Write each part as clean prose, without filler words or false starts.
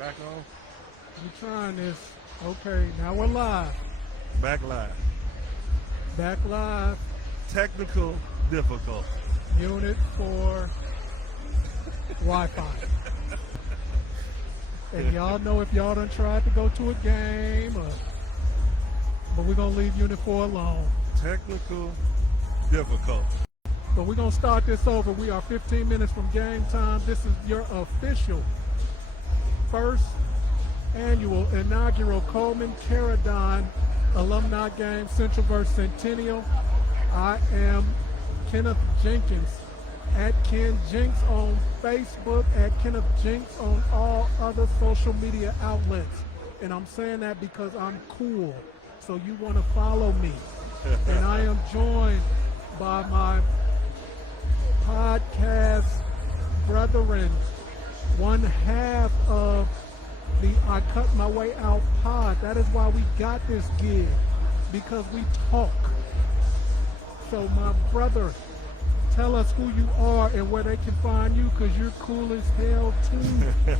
Back on? We're trying this. Okay, now we're live. Back live. Back live. Technical difficulty. Unit 4 Wi-Fi. And y'all know if y'all done tried to go to a game, but we're going to leave Unit 4 alone. Technical difficulty. But we're going to start this over. We are 15 minutes from game time. This is your official first annual inaugural Coleman Carrodine alumni game, Central versus Centennial. I am Kenneth Jenkins, at Ken Jinks on Facebook, at Kenneth Jinks on all other social media outlets. And I'm saying that because I'm cool, so you want to follow me. And I am joined by my podcast brethren, one half of the I Cut My Way Out pod. That is why we got this gig, because we talk. So my brother, tell us who you are and where they can find you, because you're cool as hell too.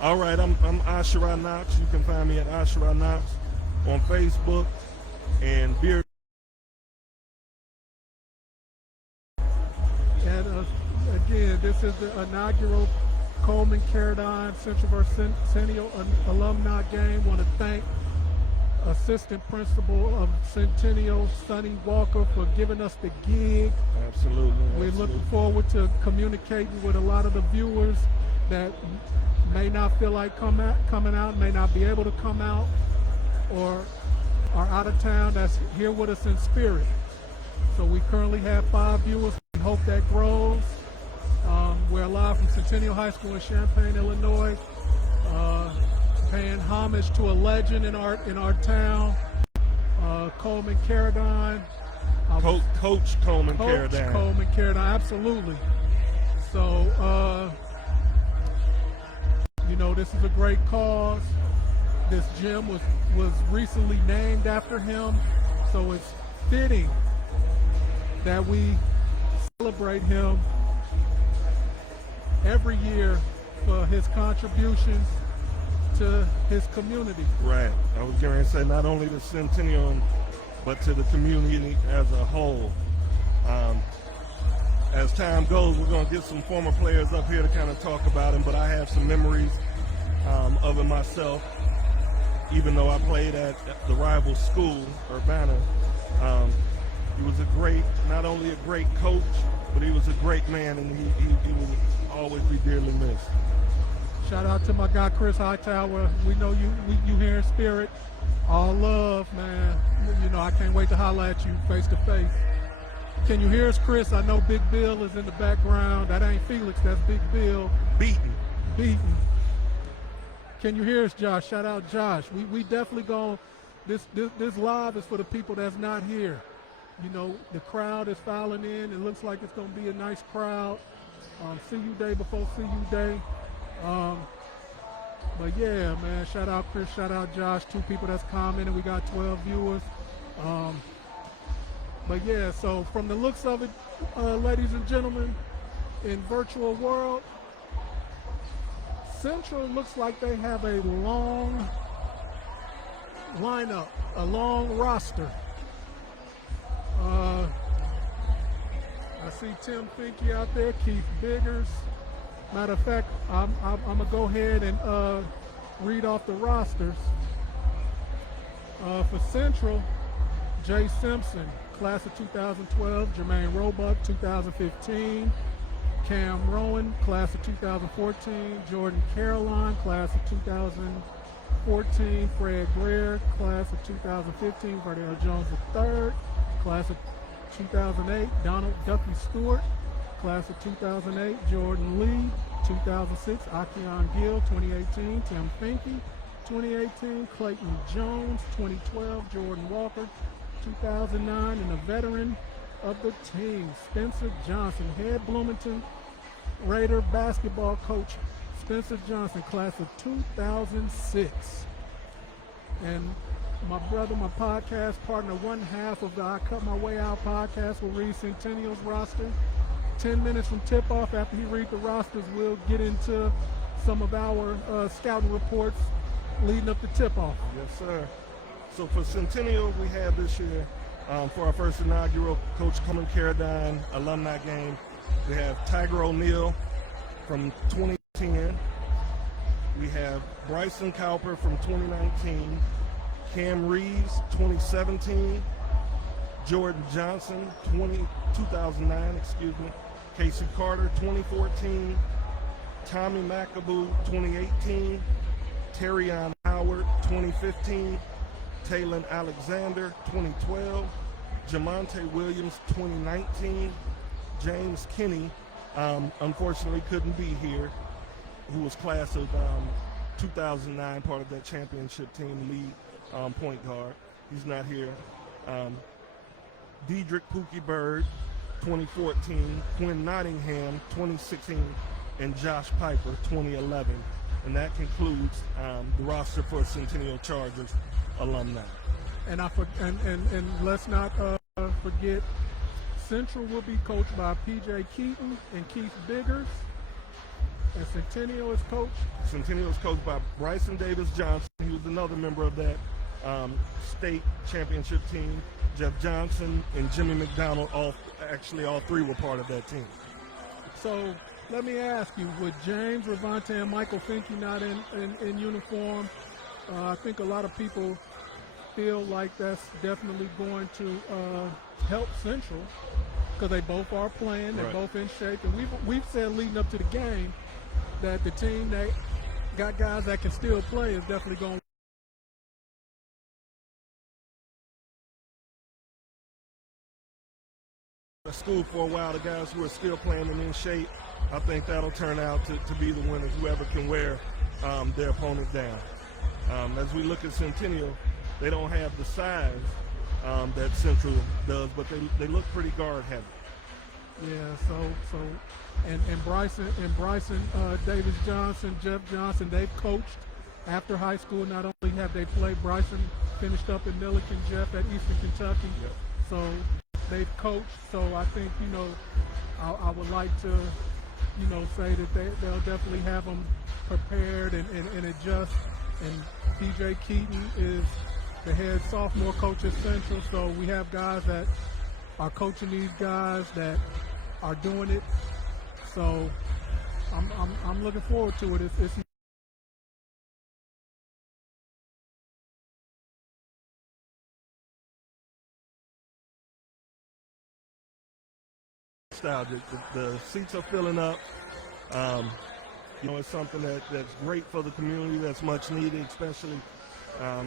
All right, I'm Ashura Knox. You can find me at Ashura Knox on Facebook and Beer. And again, this is the inaugural Coleman Carrodine Central versus Centennial alumni game. Want to thank Assistant Principal of Centennial, Sonny Walker, for giving us the gig. Absolutely. We're looking forward to communicating with a lot of the viewers that may not feel like coming out, may not be able to come out, or are out of town, that's here with us in spirit. So we currently have 5 viewers. We hope that grows. We're live from Centennial High School in Champaign, Illinois, paying homage to a legend in our town, Coleman Carrodine. Coach Coleman Carrodine. Coleman Carrodine, absolutely. So, this is a great cause. This gym was recently named after him, so it's fitting that we celebrate him every year for his contributions to his community. Right. I was going to say not only the Centennial, but to the community as a whole. As time goes, we're going to get some former players up here to kind of talk about him, but I have some memories of him myself, even though I played at the rival school, Urbana. He was not only a great coach, but he was a great man, and he will always be dearly missed. Shout out to my guy Chris Hightower. We know you here in spirit. All love, man. I can't wait to holler at you face to face. Can you hear us, Chris? I know Big Bill is in the background. That ain't Felix, that's Big Bill. Beaten. Can you hear us, Josh? Shout out Josh. We definitely go. This live is for the people that's not here. The crowd is filing in. It looks like it's going to be a nice crowd. See you day before see you day. But yeah, man, shout out Chris, shout out Josh, 2 people that's commenting. We got 12 viewers. But yeah, so from the looks of it, ladies and gentlemen, in virtual world, Central looks like they have a long lineup, a long roster. I see Tim Finke out there, Keith Biggers. Matter of fact, I'm going to go ahead and read off the rosters. For Central, Jay Simpson, class of 2012, Jermaine Roebuck, 2015, Cam Rowan, class of 2014, Jordan Caroline, class of 2014, Fred Greer, class of 2015, Verdell Jones III, class of 2008, Donald Duffy Stewart, class of 2008, Jordan Lee, 2006, Akion Gill, 2018, Tim Finke, 2018, Clayton Jones, 2012, Jordan Walker, 2009, and a veteran of the team, Spencer Johnson, head Bloomington Raider basketball coach, Spencer Johnson, class of 2006. And my brother, my podcast partner, one half of the I Cut My Way Out podcast will read Centennial's roster. 10 minutes from tip-off, after he reads the rosters, we'll get into some of our scouting reports leading up to tip-off. Yes, sir. So for Centennial, we have this year, for our first inaugural Coach Coleman Carrodine alumni game, we have Tiger O'Neal from 2010. We have Bryson Cowper from 2019. Cam Reeves, 2017. Jordan Johnson, 2009, Casey Carter, 2014. Tommy McAboo, 2018. Terrion Howard, 2015. Taylon Alexander, 2012. Jamonte Williams, 2019. James Kinney, unfortunately couldn't be here, who was class of 2009, part of that championship team, lead point guard. He's not here. Dedrick Pookie Bird, 2014. Quinn Nottingham, 2016. And Josh Piper, 2011. And that concludes the roster for Centennial Chargers alumni. And let's not forget, Central will be coached by P.J. Keaton and Keith Biggers. And Centennial is coached by Bryson Davis Johnson. He was another member of that state championship team. Jeff Johnson and Jimmy McDonald, all three were part of that team. So let me ask you, with James, Ravante, and Michael Finke not in uniform, I think a lot of people feel like that's definitely going to help Central, because they both are playing, they're both in shape, and we've said leading up to the game that the team that got guys that can still play is definitely going to school for a while. The guys who are still playing and in shape, I think that'll turn out to be the winners, whoever can wear their opponent down. As we look at Centennial, they don't have the size that Central does, but they look pretty guard heavy. Yeah, and Bryson Davis Johnson, Jeff Johnson, they've coached after high school. Not only have they played, Bryson finished up in Milliken, Jeff at Eastern Kentucky. Yep. So they've coached. So I think, I would like to, say that they'll definitely have them prepared and adjust. And P.J. Keaton is the head sophomore coach at Central. So we have guys that are coaching these guys that are doing it. So I'm looking forward to it. It's nostalgic. The seats are filling up. It's something that's great for the community, that's much needed, especially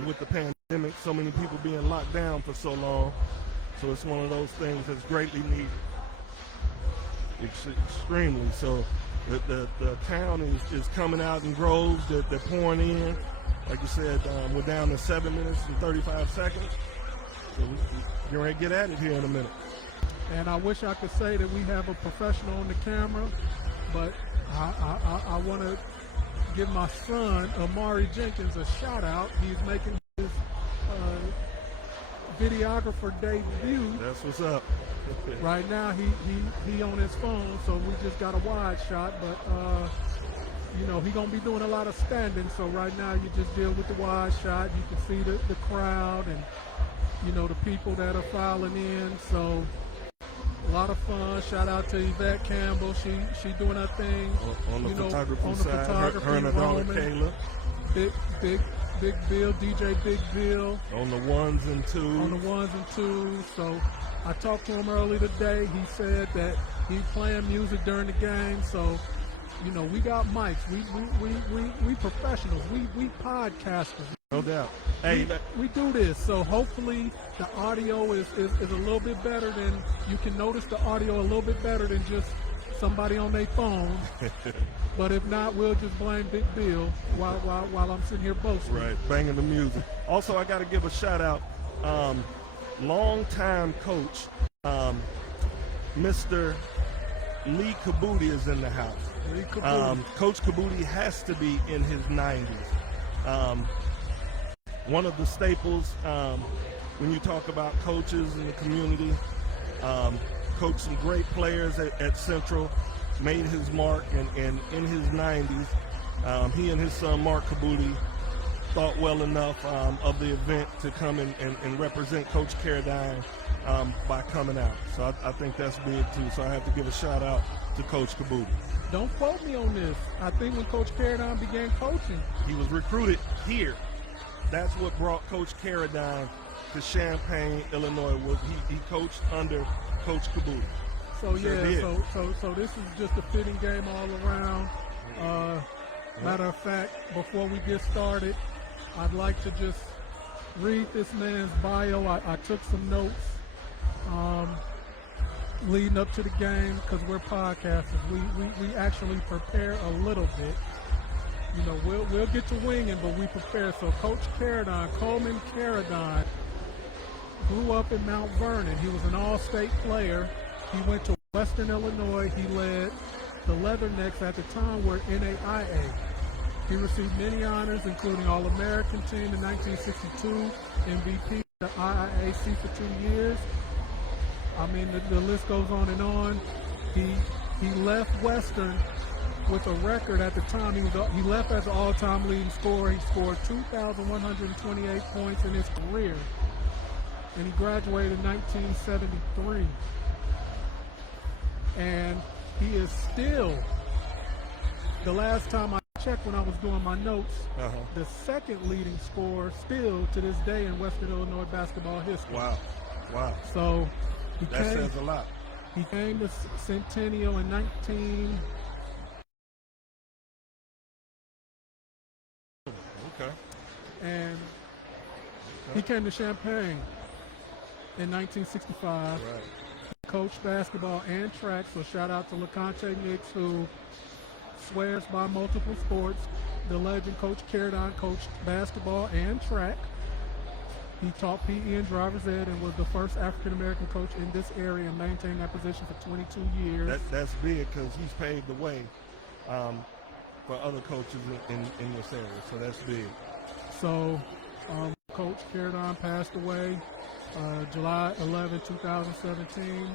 with the pandemic, so many people being locked down for so long. So it's one of those things that's greatly needed. Extremely. So the town is coming out in droves. They're pouring in. Like you said, we're down to 7 minutes and 35 seconds. So we're going to get at it here in a minute. And I wish I could say that we have a professional on the camera, but I want to give my son, Amari Jenkins, a shout out. He's making his videographer debut. That's what's up. Right now, he on his phone, so we just got a wide shot, but he's gonna be doing a lot of standing. So right now, you just deal with the wide shot. You can see the crowd and the people that are filing in. So a lot of fun. Shout out to Yvette Campbell. She doing her thing on the photography side. Her and her daughter Kayla. Big Bill, DJ Big Bill. On the ones and twos. So I talked to him early today. He said that he's playing music during the game. So, we got mics. We professionals. We podcasters. No doubt. Hey, we do this. So hopefully the audio is a little bit better than, you can notice the audio a little bit better than just somebody on their phone. But if not, we'll just blame Big Bill while I'm sitting here boasting. Right, banging the music. Also, I got to give a shout out, longtime coach, Mr. Lee Kabuti is in the house. Coach Kabuti has to be in his 90s. One of the staples when you talk about coaches in the community, coached some great players at Central, made his mark, and in his 90s, He and his son Mark Carrodine thought well enough of the event to come and represent Coach Carrodine by coming out. So I think that's big too. So I have to give a shout out to Coach Carrodine. Don't quote me on this. I think when Coach Carrodine began coaching, he was recruited here. That's what brought Coach Carrodine to Champaign, Illinois. He coached under Coach Carrodine. So yeah, so this is just a fitting game all around. Matter of fact, before we get started, I'd like to just read this man's bio. I took some notes leading up to the game because we're podcasters. We actually prepare a little bit. You know, we'll get to winging, but we prepare. So Coach Carrodine, Coleman Carrodine, grew up in Mount Vernon. He was an all-state player. He went to Western Illinois. He led the Leathernecks at the time were NAIA. He received many honors, including All-American Team in 1962, MVP the IIAC for 2 years. I mean, the list goes on and on. He left Western with a record at the time. He left as an all-time leading scorer. He scored 2,128 points in his career, and he graduated in 1973. And he is still, the last time I checked when I was doing my notes, the second leading scorer still to this day in Western Illinois basketball history. Wow. So that says a lot. He came to Centennial in 19... Okay. And he came to Champaign in 1965. Right. Coached basketball and track, so shout out to LeConte Nix, who swears by multiple sports. The legend Coach Carrodine coached basketball and track. He taught PE and driver's ed and was the first African-American coach in this area and maintained that position for 22 years. That's big because he's paved the way for other coaches in this area, so that's big. So Coach Carrodine passed away July 11, 2017,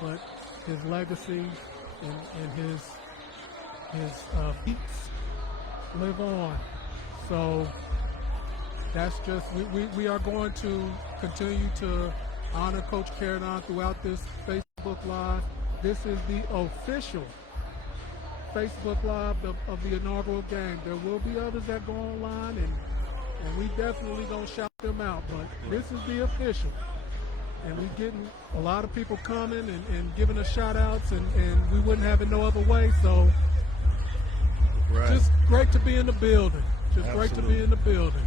but his legacy and his feats live on. So that's just, we are going to continue to honor Coach Carrodine throughout this Facebook Live. This is the official Facebook Live of the inaugural game. There will be others that go online, and we definitely gonna shout them out, but this is the official. And we getting a lot of people coming and giving us shout outs, and we wouldn't have it no other way. So just great to be in the building. Just Absolutely. Great to be in the building.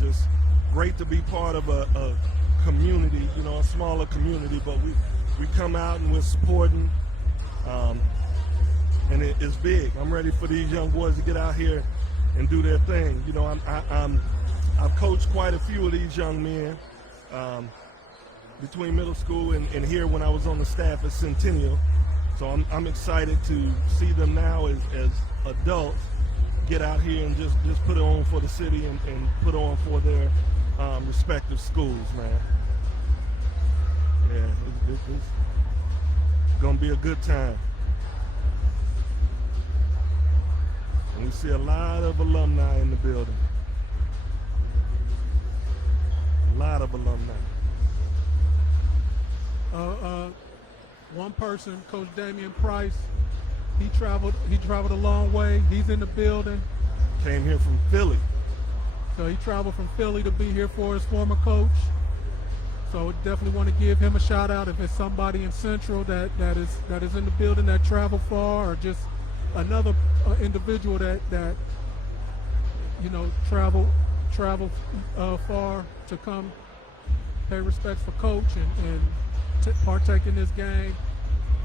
Just great to be part of a community, you know, a smaller community, but we come out and we're supporting, and it's big. I'm ready for these young boys to get out here and do their thing. You know, I've coached quite a few of these young men between middle school and here when I was on the staff at Centennial. So I'm excited to see them now as adults get out here and just put it on for the city and put on for their respective schools, man. Yeah, it's gonna be a good time. And we see a lot of alumni in the building. A lot of alumni. One person, Coach Damian Price, he traveled a long way. He's in the building. Came here from Philly. So he traveled from Philly to be here for his former coach. So definitely want to give him a shout out if it's somebody in Central that is in the building that traveled far, or just another individual that you know travel far to come pay respects for coach and partake in this game.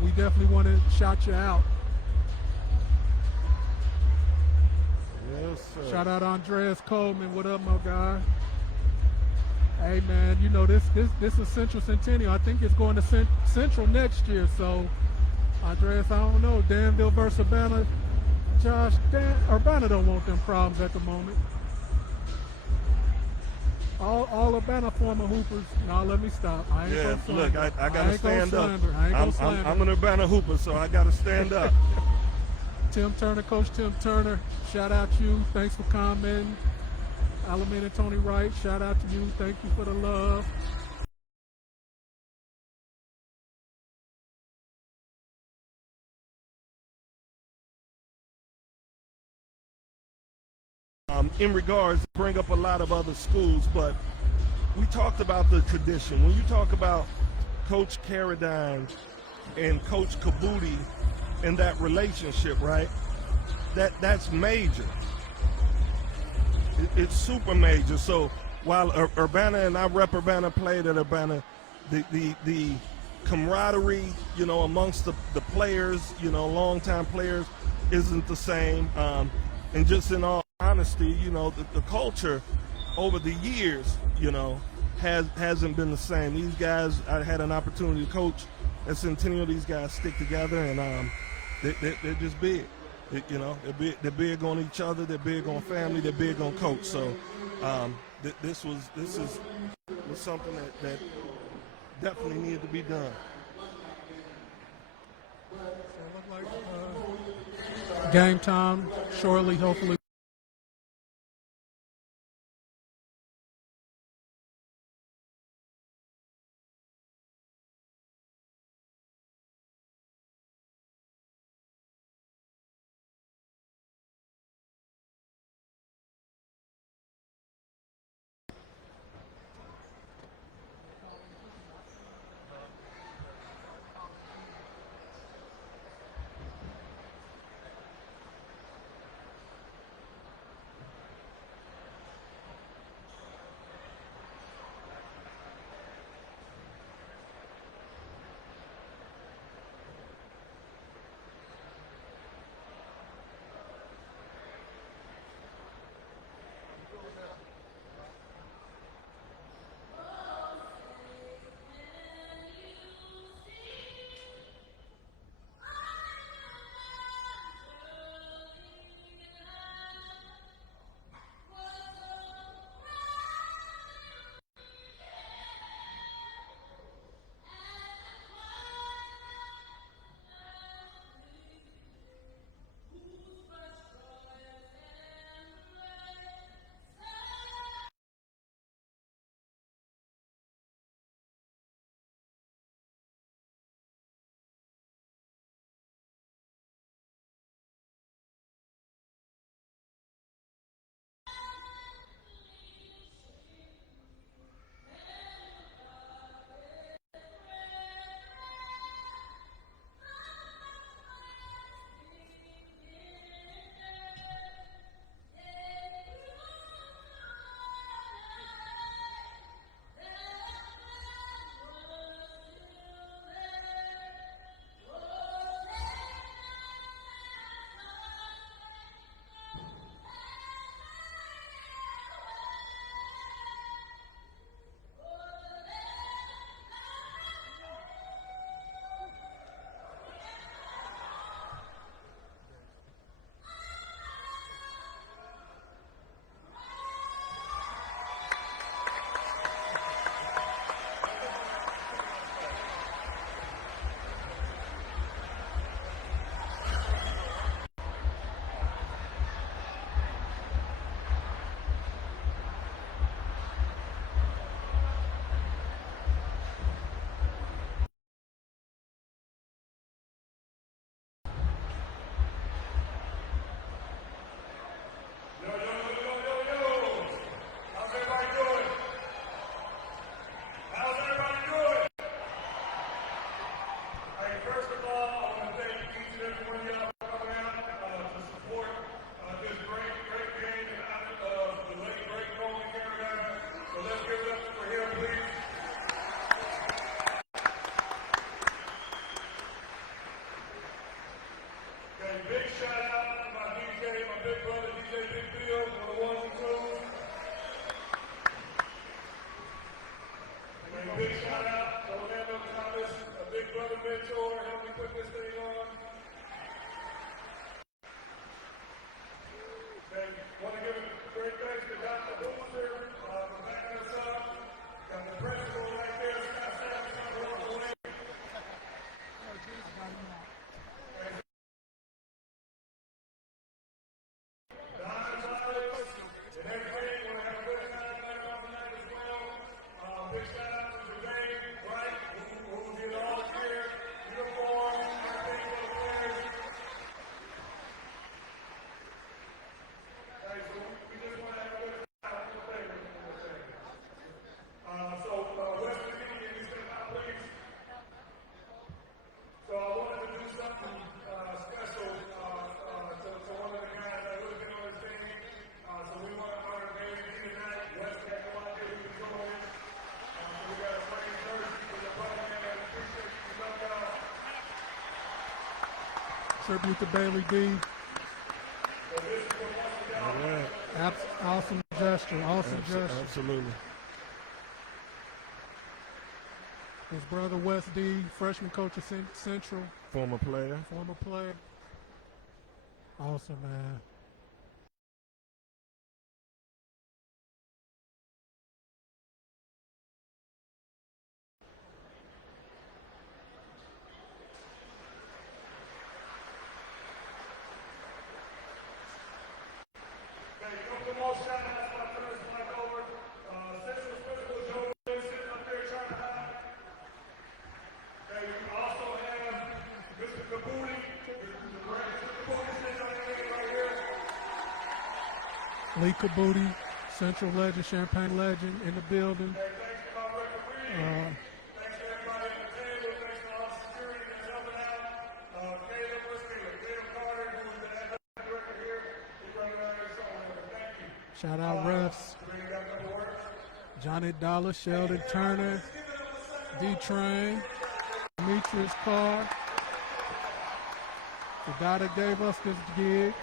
We definitely want to shout you out. Yes, sir. Shout out Andreas Coleman. What up, my guy? Hey, man, you know, this is Central Centennial. I think it's going to Central next year. So, Andreas, I don't know. Danville versus Urbana. Josh, Urbana don't want them problems at the moment. All Urbana former hoopers. No, let me stop. I ain't gonna slander. Look, I got to stand up. I ain't gonna slander. I'm an Urbana hooper, so I got to stand up. Tim Turner, Coach Tim Turner, shout out to you. Thanks for coming. Alamin and Tony Wright, shout out to you. Thank you for the love. In regards, bring up a lot of other schools, but we talked about the tradition. When you talk about Coach Carrodine and Coach Kabuti and that relationship, right? That's major. It's super major. So while Urbana and I rep Urbana, played at Urbana, the camaraderie, you know, amongst the players, you know, longtime players, isn't the same. And just in all honesty, you know, the culture over the years, you know, hasn't been the same. These guys, I had an opportunity to coach at Centennial. These guys stick together, and they're just big. You know, they're big on each other. They're big on family. They're big on coach. So this was something that definitely needed to be done. So it looked like game time shortly, hopefully. Tribute to Bailey D. All right. Awesome gesture. Awesome gesture. Absolutely. His brother Wes D, freshman coach of Central. Former player. Former player. Awesome, man. Lee Kabuti, Central legend, Champaign legend in the building. Shout out refs. Johnny Dollar, Sheldon Turner, D-Train, Demetrius Carr. The guy that gave us this gig,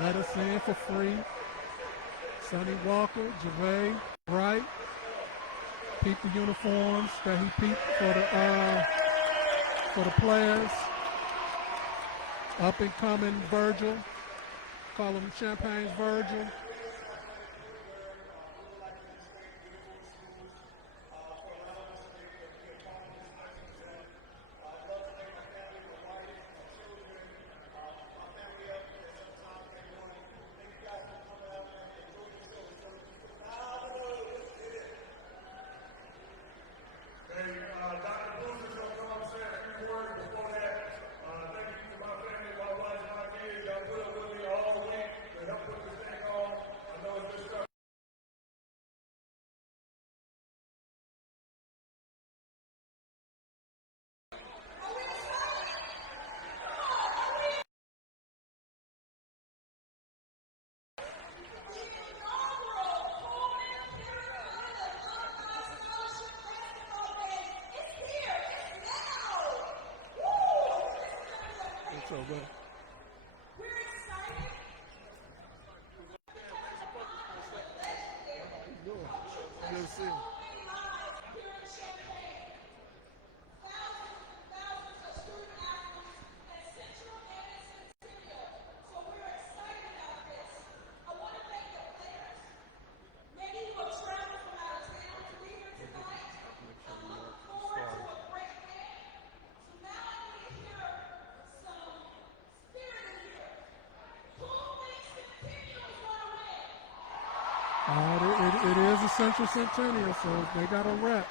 let us in for free. Sonny Walker, Gervais, Wright, peeped the uniforms that he peeped for the players. Up and coming Virgil, call him Champagne's Virgil. What's up, bud? We're excited. Good to see you. It is a Central Centennial, so they got a rep.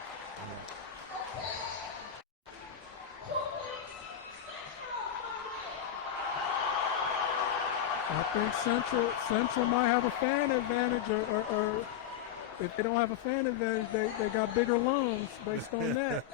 I think Central might have a fan advantage, or if they don't have a fan advantage, they got bigger lungs based on that.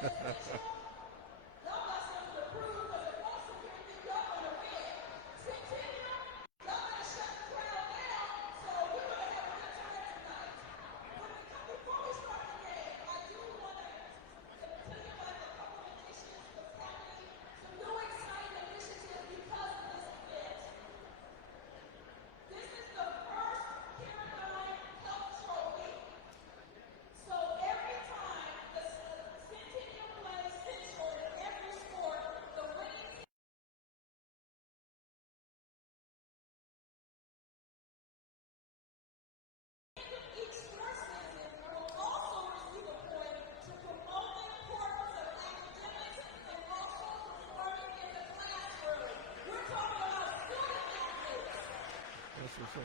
That's what's up.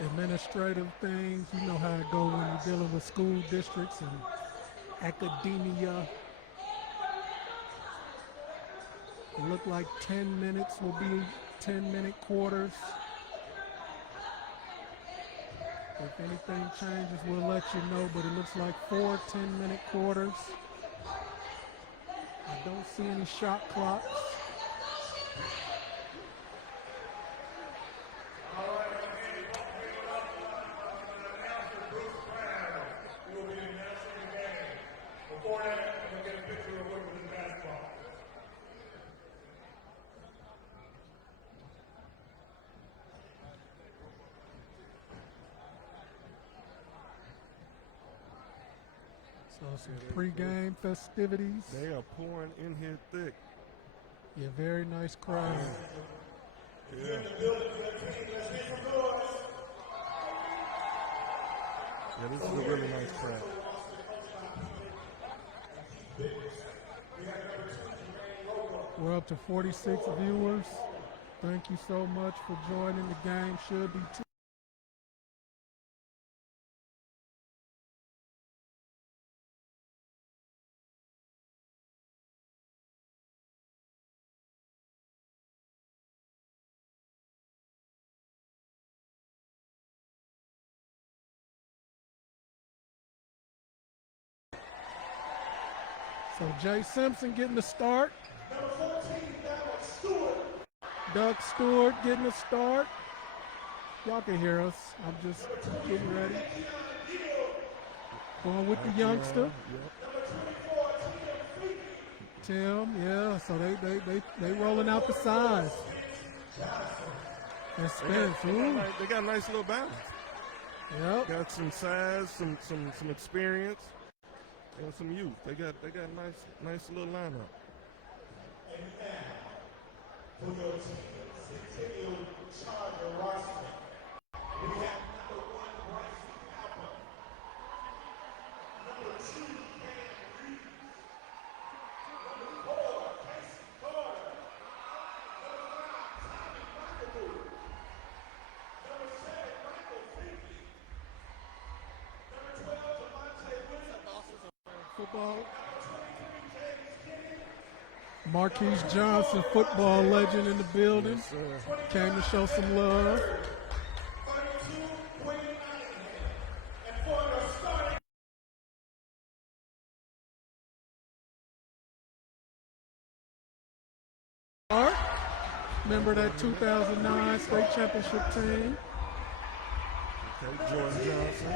administrative things. You know how it goes when you're dealing with school districts and academia. It looked like 10 minutes will be 10-minute quarters. If anything changes, we'll let you know, but it looks like 4 10-minute quarters. I don't see any shot clocks. So some pregame festivities. They are pouring in here thick. Yeah, very nice crowd. Yeah. Yeah, this is a really nice crowd. We're up to 46 viewers. Thank you so much for joining the game. Should be So Jay Simpson getting the start. Doug Stewart getting the start. Y'all can hear us. I'm just getting ready. Going with the youngster. Tim, yeah. So they rolling out the size. And Spence. They got a nice little balance. Yep. Got some size, some experience, and some youth. They got a nice little lineup. For your team, Centennial Charger roster, we have number 1, Bryson Alpha. Number 2, Cam Reeves. Number 4, Casey Carter. Number 5, Tommy McAdoo. Number 7, Michael Finley. Number 12, Devontae Williams. Football. Marquise Johnson, football legend in the building. Yes, came to show some love. Remember that 2009 state championship team? Okay, Jordan Johnson.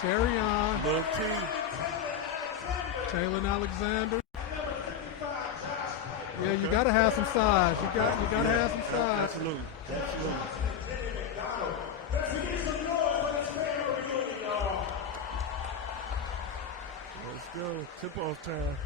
Terry on. Lil T. Taylor Alexander. Yeah, you gotta have some size. You gotta have some size. Absolutely. Let's go. Tip-off time.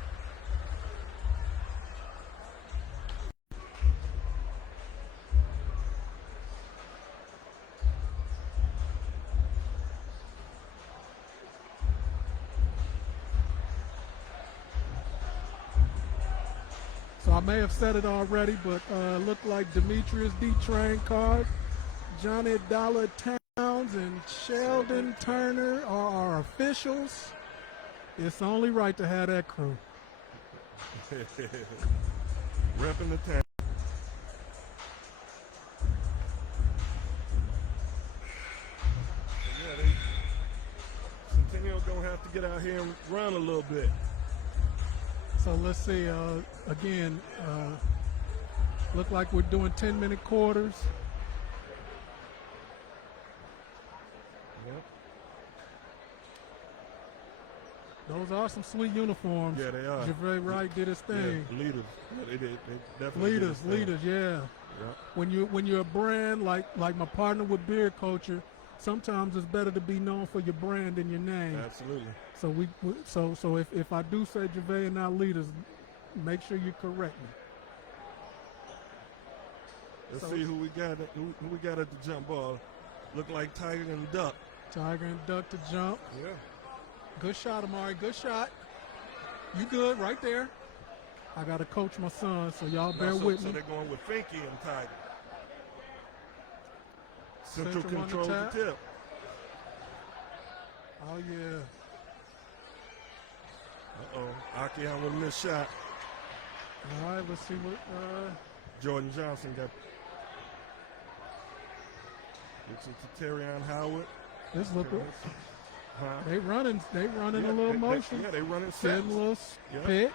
So I may have said it already, but looked like Demetrius D. Train Card, Johnny Dollar Towns, and Sheldon Turner are our officials. It's only right to have that crew. Repping the town. Yeah, Centennial gonna have to get out here and run a little bit. So let's see, again, look like we're doing 10-minute quarters. Yep. Those are some sweet uniforms. Yeah, they are. Gervais Wright did his thing. Yeah, leaders. Yeah, they definitely did his thing. Leaders, yeah. Yep. When you're a brand like my partner with Beard Culture, sometimes it's better to be known for your brand than your name. Absolutely. So if I do say Gervais and not leaders, make sure you correct me. Let's see who we got. Who we got at the jump ball? Look like Tiger and Duck. Tiger and Duck to jump. Yeah. Good shot, Amari. Good shot. You good right there. I got to coach my son, so y'all bear with me. So they're going with Finky and Tiger. Central Central on the controls the tap. tip. Oh, yeah. Akian with a missed shot. All right, let's see what. Jordan Johnson gets it to Terrion Howard. This look good. Huh? They running Yeah, a little motion. they running sets. Getting a little Yeah. pick.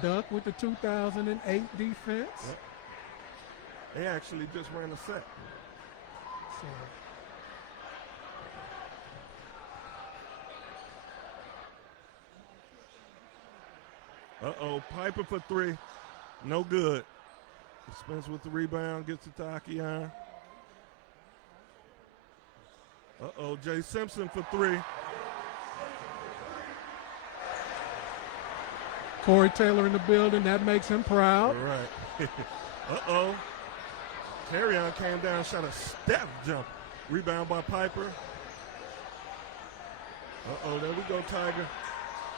Duck with the 2008 defense. Yep. They actually just ran a set. So, Piper for three. No good. Spence with the rebound, gets it to Akian. Jay Simpson for three. Corey Taylor in the building. That makes him All proud. right. Terrion came down, shot a step jump. Rebound by Piper. There we go, Tiger.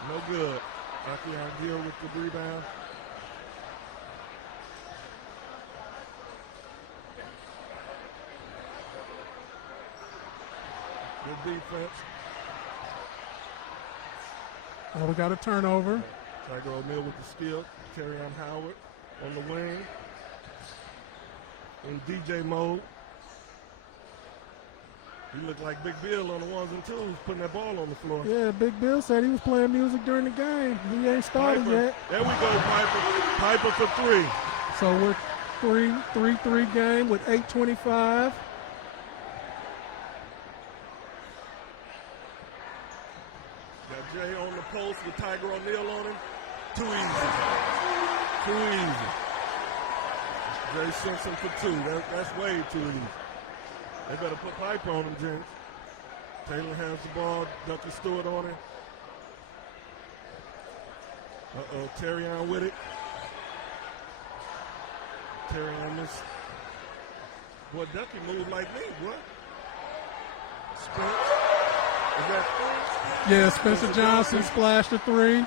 No good. Akian Gill with the rebound. Good defense. Oh, we got a turnover. Tiger O'Neal with the steal. Terrion Howard on the wing. In DJ mode. He looked like Big Bill on the ones and twos, putting that ball on the floor. Yeah, Big Bill said he was playing music during the game. He ain't started Piper. yet. There we go, Piper. Piper for three. So we're 3-3 game with 8:25. Got Jay on the post with Tiger O'Neal on him. Too easy. Too easy. Jay Simpson for two. That's way too easy. They better put Piper on him, James. Taylor has the ball. Duncan Stewart on him. Terrion with it. Terrion missed. Boy, Ducky moved like me, what? Spence. Is that Spence? Yeah, Spencer Johnson splashed a three.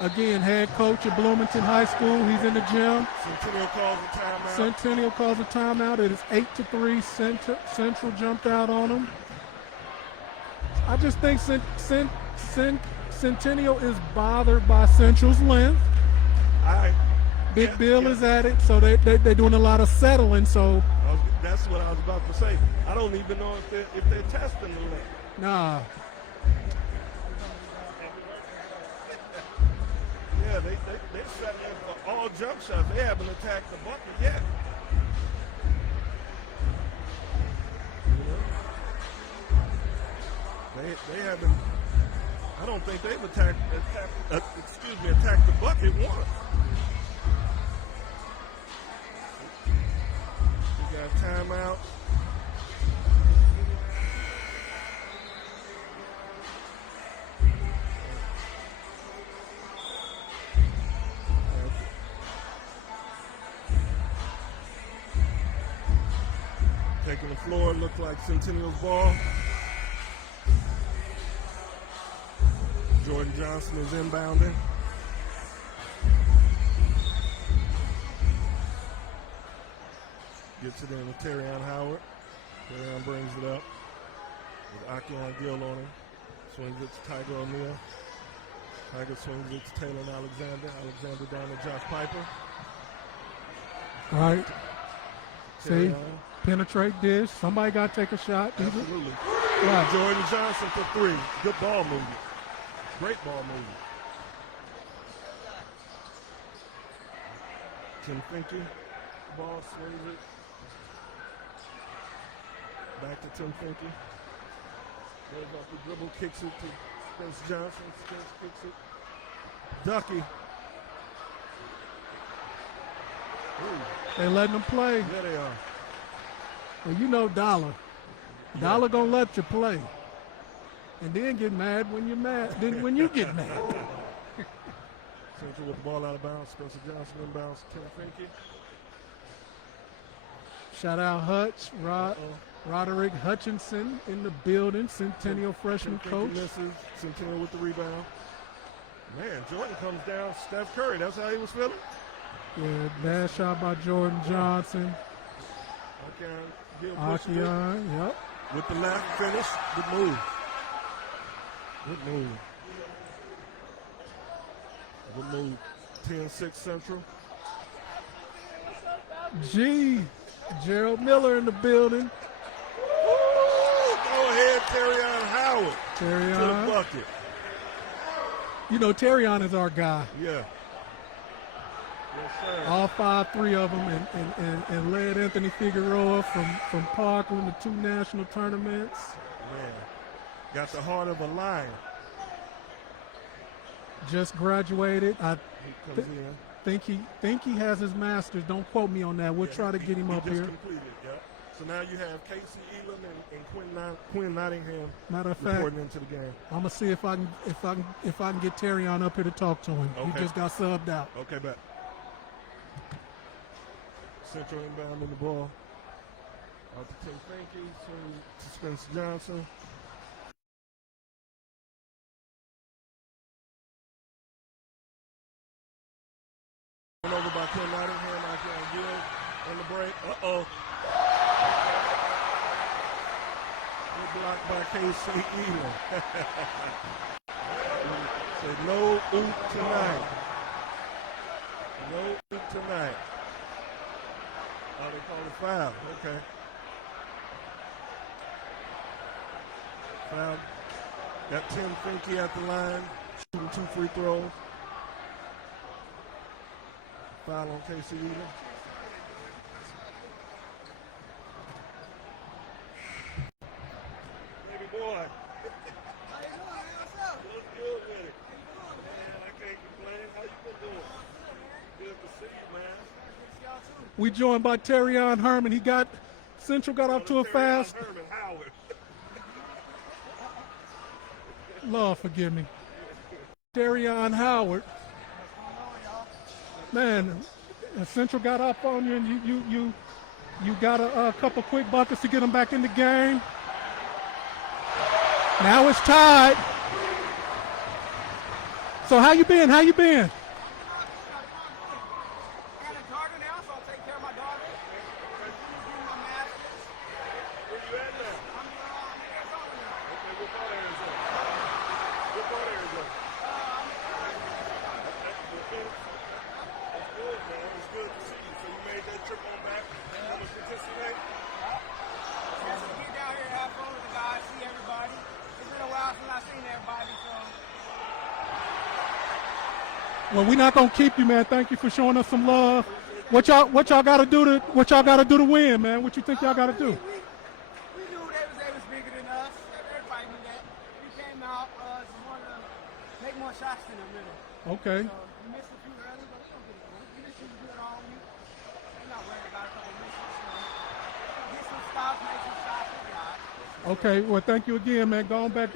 Again, head coach at Bloomington High School. He's in the gym. Centennial calls a timeout. Centennial calls a timeout. It is 8-3. Central jumped out on them. I just think Centennial is bothered by Central's length. Big Bill is at it, so they're doing a lot of settling. So that's what I was about to say. I don't even know if they're testing the length. nah. Yeah, they're setting in for all jump shots. They haven't attacked the bucket yet. They haven't. I don't think they've attacked the bucket once. We got timeout. Taking the floor, looks like Centennial's ball. Jordan Johnson is inbounding. Gets it in with Terrion Howard. Terrion brings it up with Akian Gill on him. Swings it to Tiger O'Neal. Tiger swings it to Taylor and Alexander. Alexander down to Josh Piper. All right. See, Terrion. penetrate dish. Somebody got to take a shot. Absolutely. Right. Jordan Johnson for three. Good ball movement. Great ball movement. Tim Finke. Ball swings it. Back to Tim Finke. Goes off the dribble, kicks it to Spence Johnson. Spence kicks it. Ducky. Ooh. They letting them play. Yeah, they are. Well, you know Dollar. Dollar gonna let you play. And then get mad when you're mad. Then when you get mad. Central with the ball out of bounds. Spencer Johnson inbounds. Tim Finke. Shout out Hutch, Roderick Hutchinson in the building, Centennial freshman Tim Finke coach. misses. Centennial with the rebound. Man, Jordan comes down. Steph Curry. That's how he was feeling. Yeah, bad shot by Jordan Johnson. Okay. Gill pushes it. Akian, yep. With the left finish. Good move. Good move. Good move. 10-6 Central. Gerald Miller in the building. Go ahead, Terrion Howard. To Terrion. the bucket. You know, Terrion is our guy. Yeah. Yes, sir. All 5-3 of them, and led Anthony Figueroa from Parkland to 2 national tournaments. Man. Got the heart of a lion. Just graduated. I He comes in. think he has his master's. Don't quote me on that. We'll try to get him up He here. just completed, yep. So now you have Casey Elam and Quinn Nottingham Matter of fact, reporting into the game. I'm gonna see if I can get Terrion up here to talk to him. Okay. He just got subbed out. Okay, bet. Central inbound in the ball. Out to Tim Finke, to Spencer Johnson. Over by Quinn Nottingham, out here on Gill on the break. Uh-oh. Good block by Casey Elam. Said no oop tonight. No oop tonight. Oh, they call it foul. Okay. Foul. Got Tim Finke at the line, shooting 2 free throws. Foul on Casey Elam. Baby boy. How you doing, man? What's up? What's good with it? Man, I can't complain. How you been doing? Good to see you, man. We joined by Terrion Herman. Central got off to a fast. Herman Howard. Lord forgive me. Terrion Howard. Man, Central got up on you, and you got a couple quick buckets to get them back in the game. Now it's tied. So how you been? How you been? I got a daughter now, so I'll take care of my daughter. I'm getting my master's. Where you at now? I'm in Arizona now. Okay, what part of Arizona? What part of Arizona? That's good, man. It's good to see you. So you made that trip on back. You want to participate? Just to get down here and have fun with the guys, see everybody. It's been a while since I've seen everybody, so Well, we're not gonna keep you, man. Thank you for showing us some love. What y'all gotta do to win, man? What you think y'all gotta do? we knew they was bigger than us. Everybody knew that. We came out, just wanted to make more shots in the middle. Okay. So we missed a few early, but it's okay. We just do good all week. I'm not worried about a couple misses. So get some stops, make some shots, and guys. Okay. Well, thank you again, man. Going back.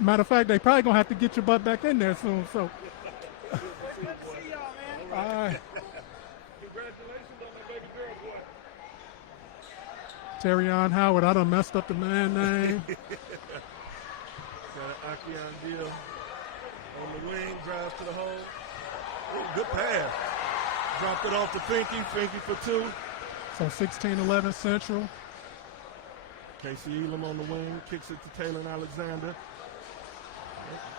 Matter of fact, they probably gonna have to get your butt back in there soon. So. Good to see y'all, man. All right. Congratulations on that baby girl, boy. Terrion Howard. I done messed up the man name. Got Akian Gill on the wing, drives to the hole. Ooh, good pass. Dropped it off to Finke. Finke for 2. So 16-11 Central. Casey Elam on the wing, kicks it to Taylor Alexander.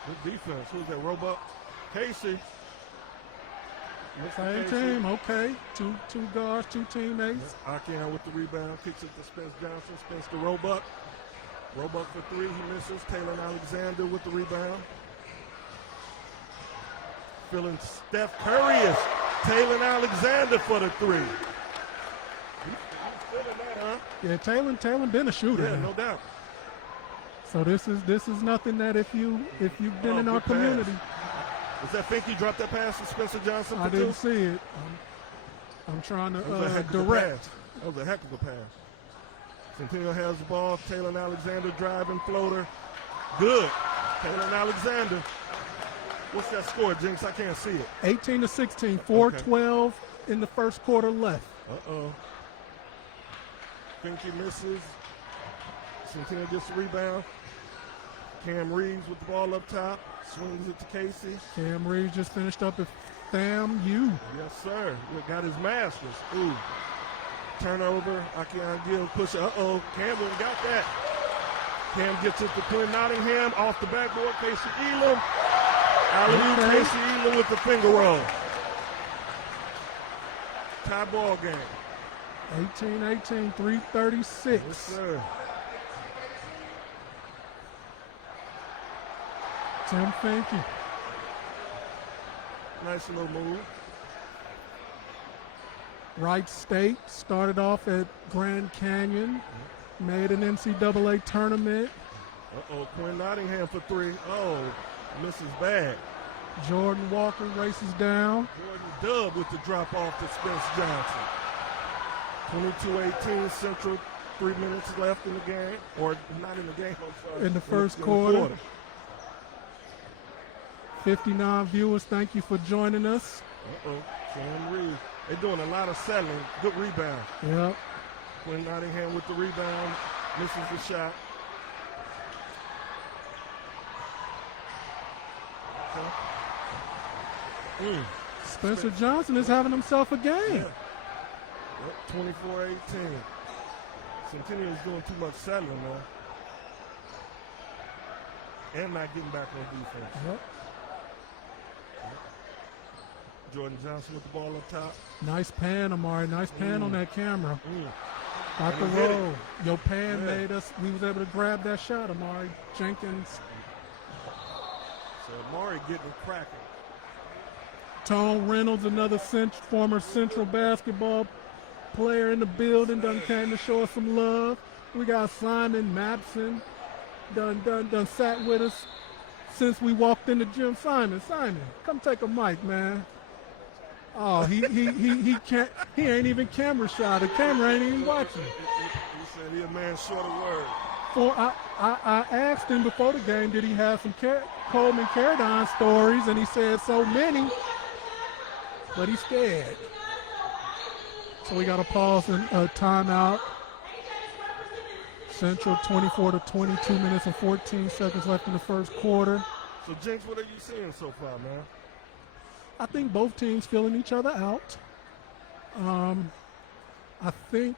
Good defense. Who's that? Roebuck? Casey. Same team. Okay. Two guards, 2 teammates. Akian with the rebound, kicks it to Spence Johnson. Spence to Roebuck. Roebuck for 3, he misses. Taylor Alexander with the rebound. Feeling Steph Curry-ish. Taylor Alexander for the 3. He's feeling that, huh? Yeah, Taylor been a shooter. Yeah, now. no doubt. So this is nothing that if you've been in our good pass. community. Was that Finke dropped that pass to Spencer Johnson for I 2? didn't see it. I'm trying That was a to heck of a direct. pass. That was a heck of a pass. Centennial has the ball. Taylor Alexander driving floater. Good. Taylor Alexander. What's that score, Jinx? I can't see it. 18-16, 4:12 in the first quarter left. Uh-oh. Finke misses. Centennial gets the rebound. Cam Reeves with the ball up top. Swings it to Casey. Cam Reeves just finished up at FAMU. Yes, sir. He got his master's. Ooh. turnover. Akian Gill push. Uh-oh. Campbell got that. Cam gets it to Quinn Nottingham. Off the backboard. Casey Elam. Alley-oop. Okay. Casey Elam with the finger roll. Tie ball game. 18-18, 3:36. Yes, sir. Tim Finke. Nice little move. Wright State started off at Grand Canyon, made an NCAA tournament. Uh-oh, Quinn Nottingham for three. Oh, misses bad. Jordan Walker races down. Jordan Dub with the drop off to Spence Johnson. 22-18 Central, 3 minutes left in the game. Or not in the game, I'm sorry. In the first quarter. 59 viewers, thank you for joining us. Uh-oh, Sam Reed. They're doing a lot of settling. Good rebound. Yep. Quinn Nottingham with the rebound. Misses the shot. Okay. Spencer Johnson is having himself a game. Yeah. Yep, 24-18. Centennial is doing too much settling now. And not getting back on defense. Yep. Jordan Johnson with the ball up top. Nice pan, Amari. Nice pan on that camera. Got the And he hit roll. Your pan Yeah. made us, we was able to grab that shot, Amari. Jenkins. So Amari getting cracking. Tone Reynolds, another former Central basketball player in the building, done came to show us some love. We got Simon Mapson, done sat with us since we walked in the gym. Simon, come take a mic, man. Oh, he can't. He ain't even camera shy. The camera ain't even watching. He said he a man short of words. I asked him before the game, did he have some Coleman Carrodine stories, and he said so many, but he's scared. So we got to pause and timeout. Central 24-20, 2 minutes and 14 seconds left in the first quarter. So Jinx, what are you seeing so far, man? I think both teams filling each other out. I think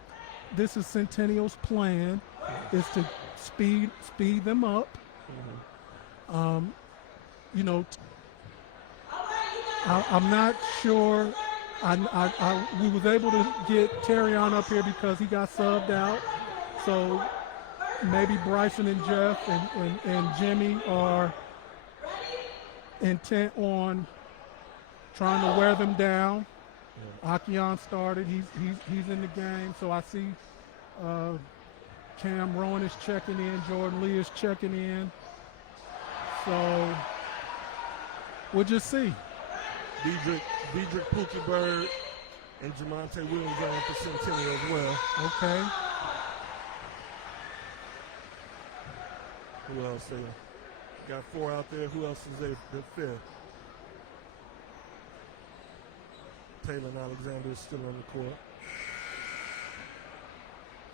this is Centennial's plan, is to speed them up. You know, I'm not sure. We was able to get Terrion up here because he got subbed out. So maybe Bryson and Jeff and Jimmy are intent on trying to wear them down. Akian started. He's in the game. So I see Cam Rowan is checking in. Jordan Lee is checking in. So we'll just see. Dedrick Pookie Bird and Jamonte Williams on for Centennial as well. Okay. Who else there? Got four out there. Who else is there? The fifth. Taylor Alexander is still on the court.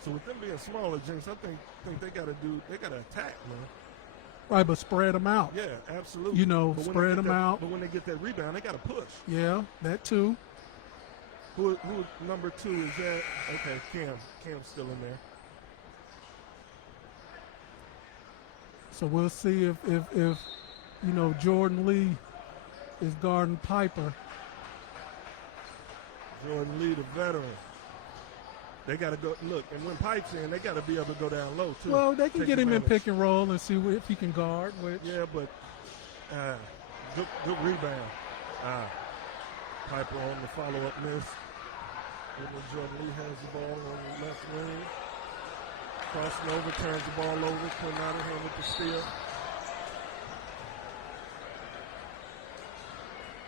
So with them being smaller, Jinx, I think they gotta attack, man. Right, but spread them out. Yeah, absolutely. You know, But when spread they get them that- out. But when they get that rebound, they gotta push. Yeah, that too. Who number 2 is that? Okay, Cam's still in there. So we'll see if you know, Jordan Lee is guarding Piper. Jordan Lee, the veteran. They got to go look, and when Pike's in, they got to be able to go down low too. Well, they can Take get him in advantage. pick and roll and see if he can guard. Which Yeah, but good rebound. Piper on the follow-up miss. And then Jordan Lee has the ball on the left wing. Crossing over, turns the ball over, putting out of him with the steal.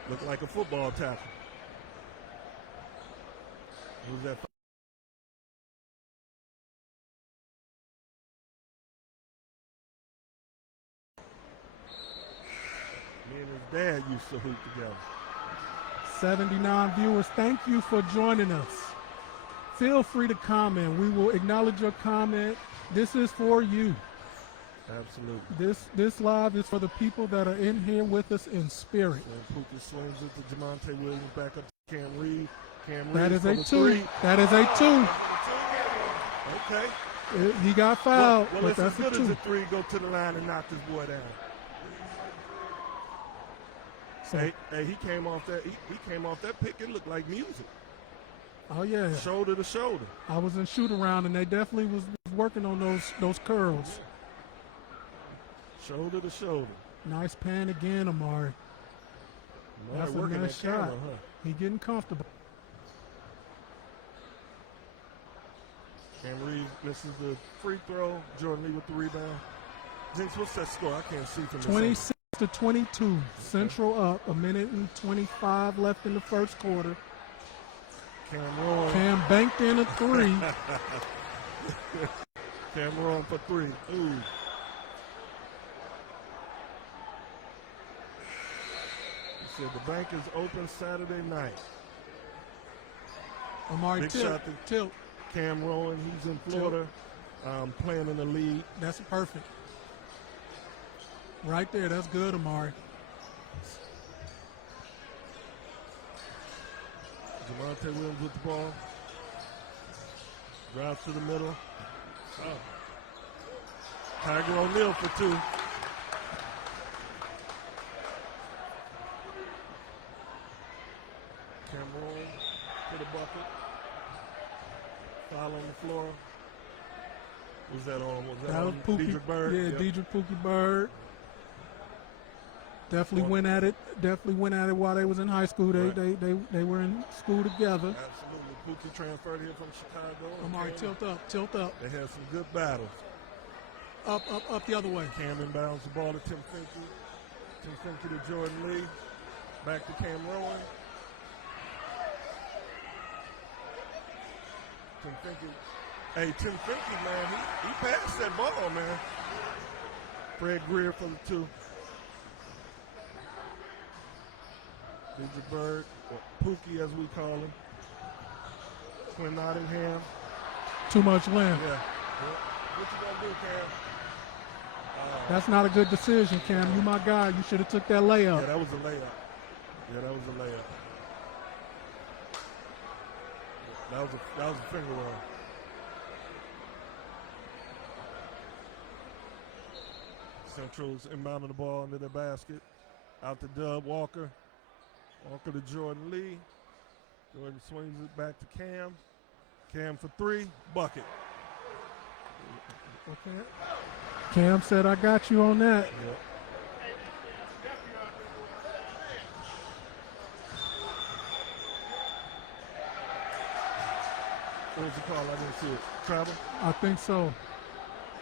Looked like a football tackle. Who's that? Me and his dad used to hoop together. 79 viewers, thank you for joining us. Feel free to comment. We will acknowledge your comment. This is for you. Absolutely. This live is for the people that are in here with us in spirit. And Pookie swings it to Jamonte Williams, back up to Cam Reed. Cam Reed That is for a the 2. three. That is a 2. Okay. He got fouled, Well, but it's as that's a good as two. a three. Go to the line and knock this boy down. So, Hey, he came off that. He came off that pick. It looked like music, oh yeah, shoulder to shoulder. I was in shoot around, and they definitely was working on those curls. Shoulder to shoulder. Nice pan again, Amari. That's a working nice that camera, shot. huh? He getting comfortable. Cam Reeves misses the free throw. Jordan Lee with the rebound. Jinx, what's that score? I can't see from this 26 to 22. Central up. A minute and 25 left in the first quarter. Cam Rowan. Cam banked in a three. Cam Rowan for three. Ooh. He said the bank is open Saturday night. Amari Big tilt. shot to Tilt. Cam Rowan, he's in Florida, playing in the league. That's perfect. Right there. That's good, Amari. Javonte Williams with the ball. Drives to the middle. Oh. Tiger O'Neal for two. Cam Rowan to the bucket. Foul on the floor. Was that on? Was that Was on Pookie. Dedrick Bird? Yeah, Yep. Dedrick Pookie Bird. Definitely went at it. Definitely went at it while they was in high school. Right. They were in school together. Absolutely. Pookie transferred here from Chicago. Amari, tilt up, tilt up, They had some good battles. up the other way. Cam inbounds the ball to Tim Finke. Tim Finke to Jordan Lee. Back to Cam Rowan. Tim Finke. Hey, Tim Finke, man, he passed that ball, man. Fred Greer for the two. Dedrick Bird, or Pookie as we call him. Quinn Nottingham. Too much length. Yeah. What you gonna do, Cam? That's not a good decision, Cam. You my guy. You should have took that Yeah, layup. that was a layup. Yeah, that was a layup. That was a finger roll. Central's inbounding the ball into the basket. Out to Dub Walker. Walker to Jordan Lee. Jordan swings it back to Cam. Cam for three. Bucket. Okay. Cam said, "I got you on that." Yep. What was the call? I didn't see it. Travel? I think so.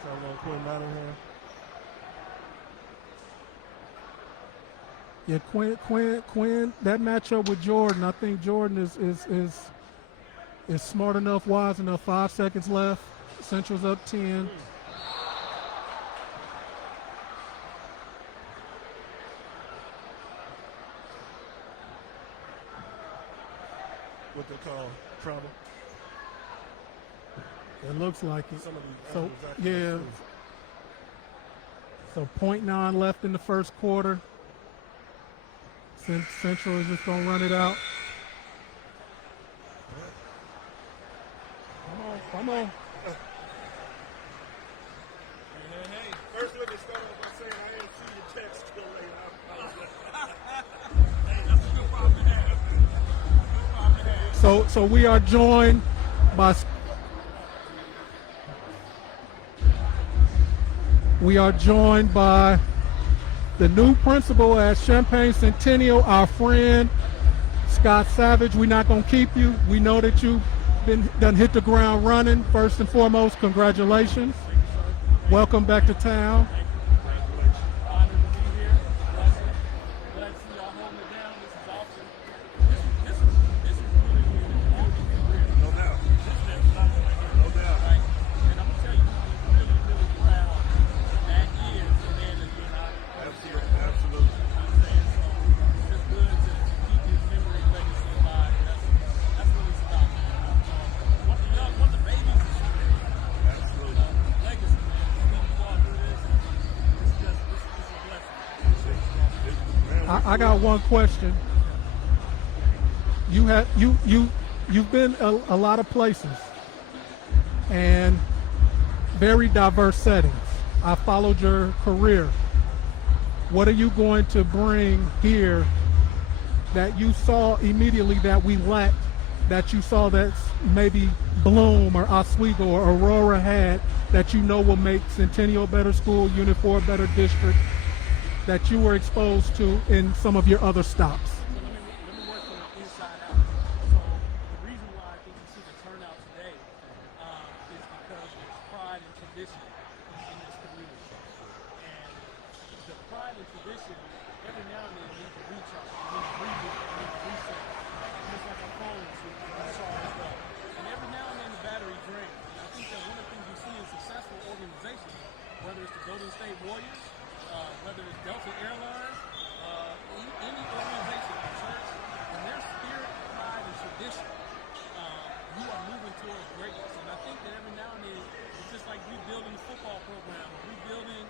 Travel on Quinn Nottingham. Yeah, Quinn. That matchup with Jordan, I think Jordan is smart enough, wise enough. 5 seconds left. Central's up 10. What they call travel? It looks like it. Some of these So, angles I can't yeah. see. So 0.9 left in the first quarter. Central is just going to run it out. Come on. Hey, first let me start off by saying I didn't see your text till later. So we are joined by the new principal at Champaign Centennial, our friend Scott Savage. We're not going to keep you. We know that you've done hit the ground running. First and foremost, congratulations. Welcome back to town. Honored to be here. Glad to see y'all holding it down. This is awesome. This is really, really No doubt. this is No doubt. right? And I'm gonna tell you, we're really, really proud that is the man that you and I Absolutely. Absolutely. You know what I'm saying? So it's just good to keep his memory and legacy alive. That's what it's about. One of the babies is Absolutely. legacy, man. Seeing you all do this, it's just this is a blessing. Man, I got one question. You've been a lot of places, and very diverse settings. I followed your career. What are you going to bring here that you saw immediately that we lacked, that you saw that maybe Bloom or Oswego or Aurora had, that you know will make Centennial a better school, Unit 4 a better district, that you were exposed to in some of your other stops? So let me work from the inside out. So the reason why I think you see the turnout today is because there's pride and tradition in this community. And the pride and tradition, every now and then, needs to recharge, needs to reboot, needs to reset. Just like our phones we charge up. And every now and then the battery drains. And I think that one of the things you see in successful organizations, whether it's the Golden State Warriors, whether it's Delta Airlines, any organization, a church, and their spirit, pride, and tradition, you are moving towards greatness. And I think that every now and then, it's just like rebuilding a football program, or rebuilding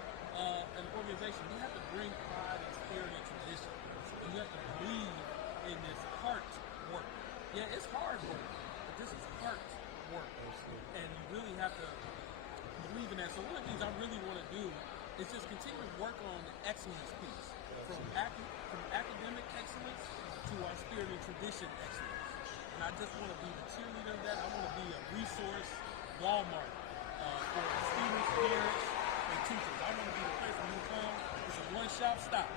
an organization. You have to bring pride and spirit and tradition. And you have to believe in this heart work. Yeah, it's hard work, but this is heart work. And you really have to believe in that. So one of the things I really want to do is just continue to work on the excellence piece, from academic excellence to our spirit and tradition excellence. And I just want to be the cheerleader of that. I want to be a resource Walmart for students, parents, and teachers. I want to be the place where you come. It's a one-stop stop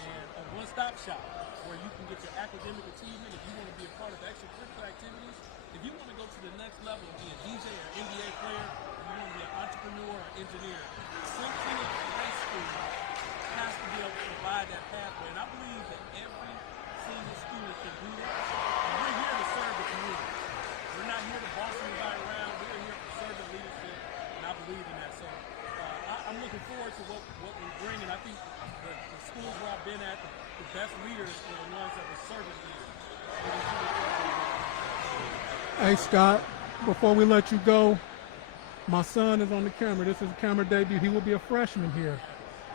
and a one-stop shop where you can get your academic achievement. If you want to be a part of extracurricular activities, if you want to go to the next level and be a DJ or NBA player, if you want to be an entrepreneur or engineer, Centennial High School has to be able to provide that pathway. And I believe that every single student can do that. And we're here to serve the community. We're not here to boss anybody around. We're here to serve the leadership, and I believe in that. So I'm looking forward to what we bring, and I think the schools where I've been at, the best leaders are the ones that were servant leaders. Hey, Scott, before we let you go, my son is on the camera. This is a camera debut. He will be a freshman here.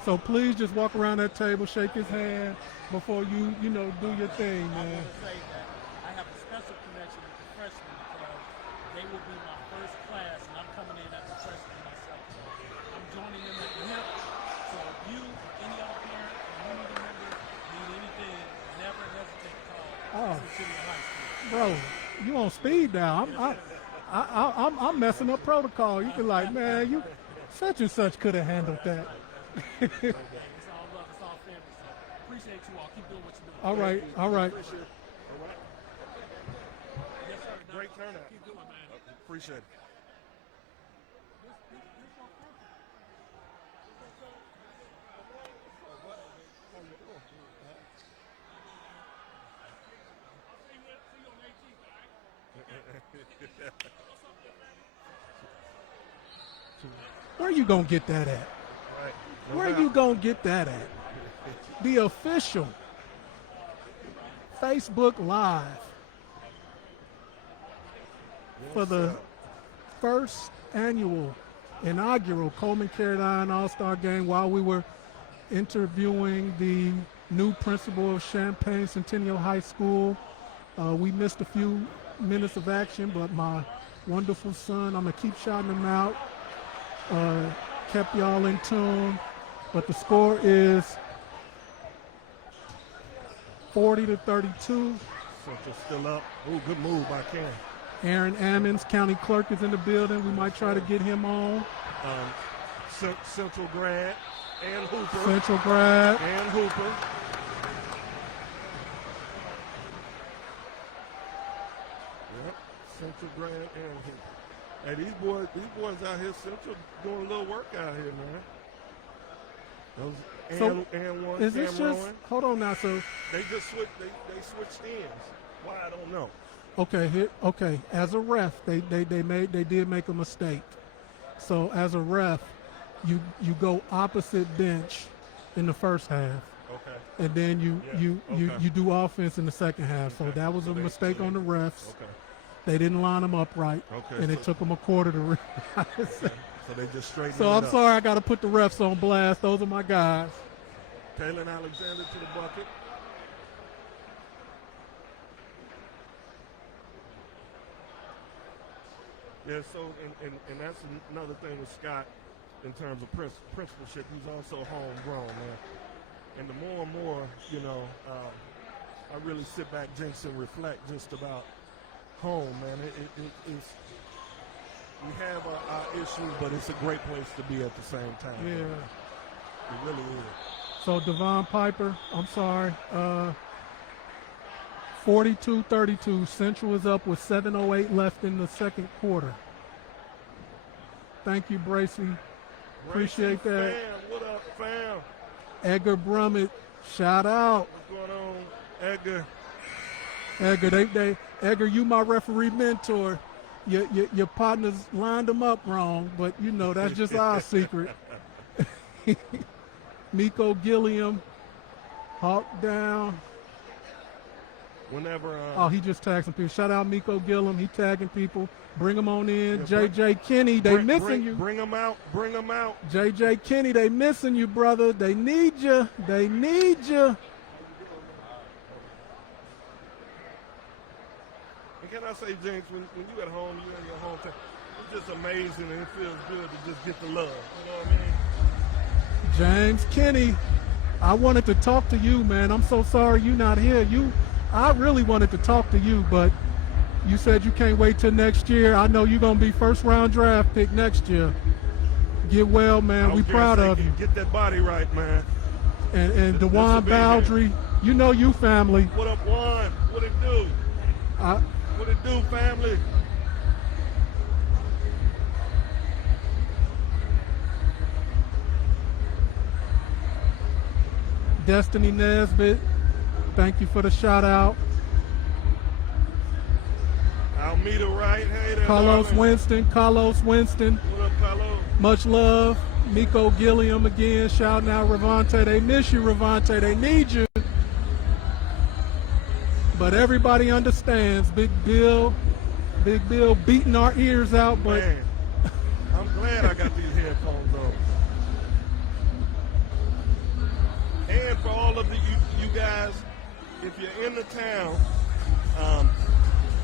So please just walk around that table, shake his hand before you do your thing, I man. want to say that I have a special connection with the freshmen because they will be my first class, and I'm coming in as a freshman myself. I'm joining them at the hip. So if you or any other parent or community member need anything, never hesitate to call Centennial High School. Bro, you on speed dial. I'm messing up protocol. You can like, man, you such and such could have handled that. It's all love, it's all family. So appreciate you all. Keep doing what you're doing. All right, all right. Yes, sir. Great turnout. Keep doing, man. Appreciate it. Where you gonna get that at? Right. No Where doubt. you gonna get that at? The official Facebook Live for the first annual inaugural Coleman Carrodine All-Star Game while we were interviewing the new principal of Champaign Centennial High School. We missed a few minutes of action, but my wonderful son, I'm gonna keep shouting him out, kept y'all in tune, but the score is 40-32. Central still up. Ooh, good move by Cam. Aaron Ammons, county clerk, is in the building. We might try to get him on. Central grad and Hooper. Central grad. And Hooper. Yep, Central grad and Hooper. Hey, these boys out here, Central doing a little work out here, man. Those So, and one is this Cam just, Rowan, hold on now, so, they just switched ends. Why, I don't know. okay, as a ref, they did make a mistake. So as a ref, you go opposite bench in the first half. Okay. And then Okay. you do offense in the second half. So Okay. that was a mistake on the refs. Okay. They didn't line them up right. Okay, And it so- took them a quarter to realize. So they just straightened So it I'm up. sorry I got to put the refs on blast. Those are my guys. Taylor Alexander to the bucket. Yeah, so, and that's another thing with Scott in terms of principalship. He's also homegrown, man. And the more and more, you know, I really sit back, Jinx, and reflect just about home, man. It's we have our issues, but it's a great place to be at the same time. Yeah. Man. It really is. So Devon Piper, I'm sorry, 42-32. Central is up with 7:08 left in the second quarter. Thank you, Bracy. Appreciate that. Fam, what up, fam? Edgar Brummett, shout out. What's going on, Edgar? Edgar, Edgar, you my referee mentor. Your partners lined them up wrong, but you know that's just our secret. Miko Gilliam, Hawk down. Whenever. Oh, he just tagged some people. Shout out Miko Gilliam. He tagging people. Bring them on in. Yeah, JJ Kenny, they missing you. Bring them out. Bring them out. JJ Kenny, they missing you, brother. They need you. They need you. And can I say, Jinx, when you at home, you in your hometown, it's just amazing and it feels good to just get the love. You know what I mean? James Kenny, I wanted to talk to you, man. I'm so sorry you're not here. I really wanted to talk to you, but you said you can't wait till next year. I know you're going to be first-round draft pick next year. Get well, man. We proud of you. Get that body right, man. And DeJuan Baldry, you know you family. What up, Juan? What it do? What it do, family? Destiny Nesbitt, thank you for the shout-out. Almeida Wright, hey there, Carlos darling. Winston. What up, Carlos? Much love. Miko Gilliam again, shouting out Ravante. They miss you, Ravante. They need you. But everybody understands. Big Bill beating our ears out. But Man, I'm glad I got these headphones on. And for all of you guys, if you're in the town,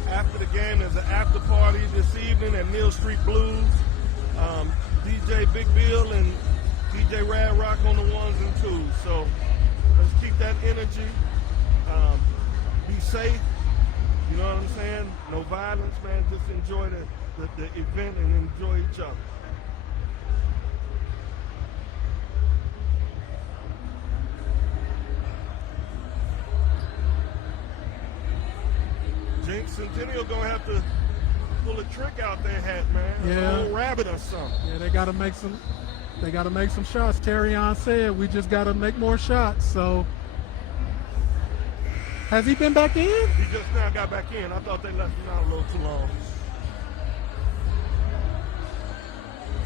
after the game, there's an after party this evening at Mill Street Blues. DJ Big Bill and DJ Rad Rock on the ones and twos. So let's keep that energy. Be safe. You know what I'm saying? No violence, man. Just enjoy the event and enjoy each other. Jinx, Centennial gonna have to pull a trick out their hat, man. Yeah. A whole rabbit or something. yeah, they gotta make some shots. Terrion said we just gotta make more shots. So has he been back in? He just now got back in. I thought they left him out a little too long.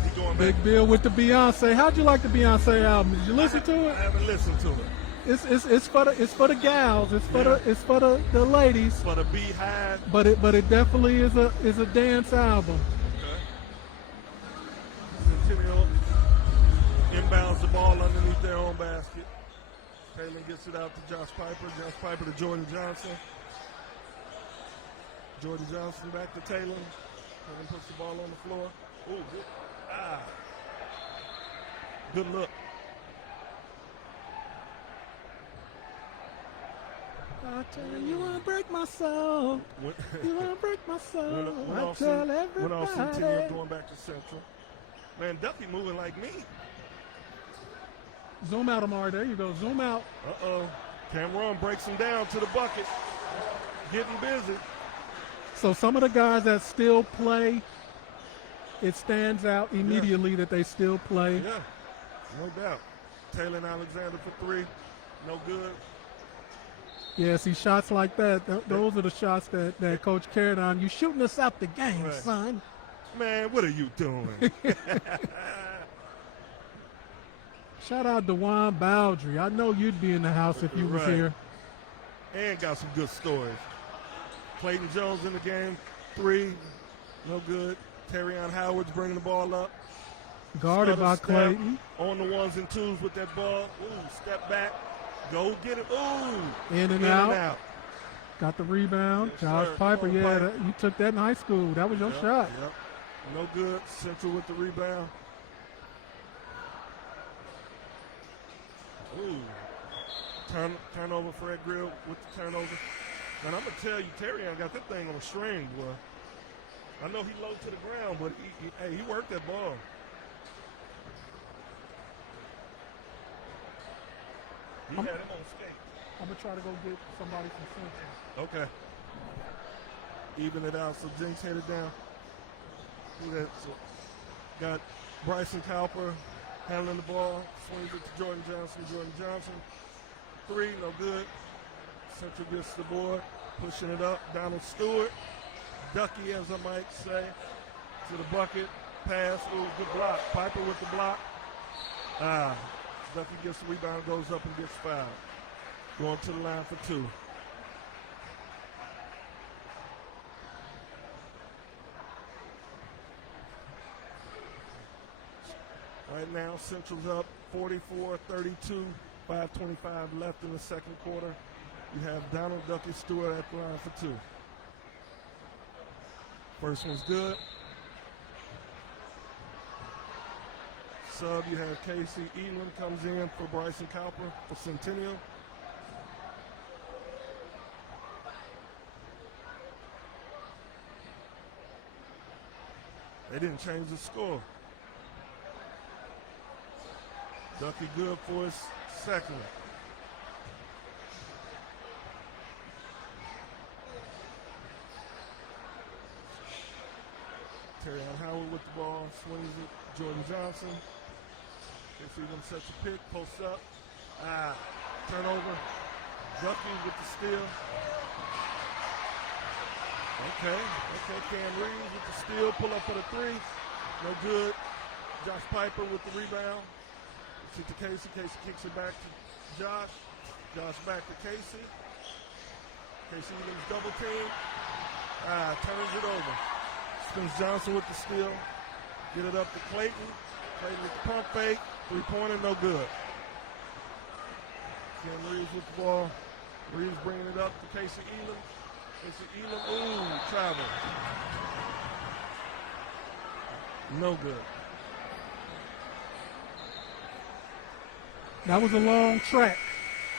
He going back. Big Bill with the Beyonce. How'd you like the Beyonce album? Did you listen to I it? haven't listened to it. It's for the gals. It's for the ladies. For the Beehive. But it definitely is a dance album. Centennial inbounds the ball underneath their own basket. Taylor gets it out to Josh Piper. Josh Piper to Jordan Johnson. Jordan Johnson back to Taylor. Taylor puts the ball on the floor. Ooh, good. Good look. I tell you, wanna break my soul. You wanna break my soul. I tell Went off Centennial, everybody. going back to Central. Man, Duffy moving like me. Zoom out, Amari. There you go. Zoom out. Uh-oh. Cameron breaks him down to the bucket. Getting busy. So some of the guys that still play, it stands out immediately that they still play. Yeah, no doubt. Taylor and Alexander for three. No good. Yeah, see, shots like that, those are the shots that Coach Carrodine, you shooting us out the game, Right. son. Man, what are you doing? Shout out DeJuan Baldry. I know you'd be in the house if you was Right. here. And got some good stories. Clayton Jones in the game, three. No good. Terrion Howard's bringing the ball up. Guarded by Stutter step Clayton. on the ones and twos with that ball. Ooh, step back. Go get it. Ooh. In and out. Got the rebound. Yes, Josh sir. Piper, Come on, yeah, Piper. you took that in high school. That was your Yep, shot. yep. No good. Central with the rebound. Ooh. Turnover, Fred Grill with the turnover. And I'm going to tell you, Terrion got that thing on a string, boy. I know he low to the ground, but he worked that ball. He had him on skate. I'm going to try to go get somebody from Central. Okay. Even it out, so Jinx headed down. Got Bryson Cowper handling the ball. Swings it to Jordan Johnson. Jordan Johnson. 3, no good. Central gets the board. Pushing it up. Donald Stewart. Ducky, as I might say. To the bucket. Pass. Ooh, good block. Piper with the block. Ducky gets the rebound, goes up and gets fouled. Going to the line for 2. Right now, Central's up 44-32, 5:25 left in the second quarter. You have Donald Ducky Stewart at the line for 2. First one's good. Sub, you have Casey Elam comes in for Bryson Cowper for Centennial. They didn't change the score. Ducky good for his second. Terrion Howard with the ball, swings it. Jordan Johnson. They see them set the pick, post up. Turnover. Ducky with the steal. Okay. Cam Reeves with the steal, pull up for the 3. No good. Josh Piper with the rebound. To Casey. Casey kicks it back to Josh. Josh back to Casey. Casey Elam's double team. Turns it over. Spins Johnson with the steal. Get it up to Clayton. Clayton with the pump fake. 3-pointer, no good. Cam Reeves with the ball. Reeves bringing it up to Casey Elam. Casey Elam, travel. No good. That was a long track.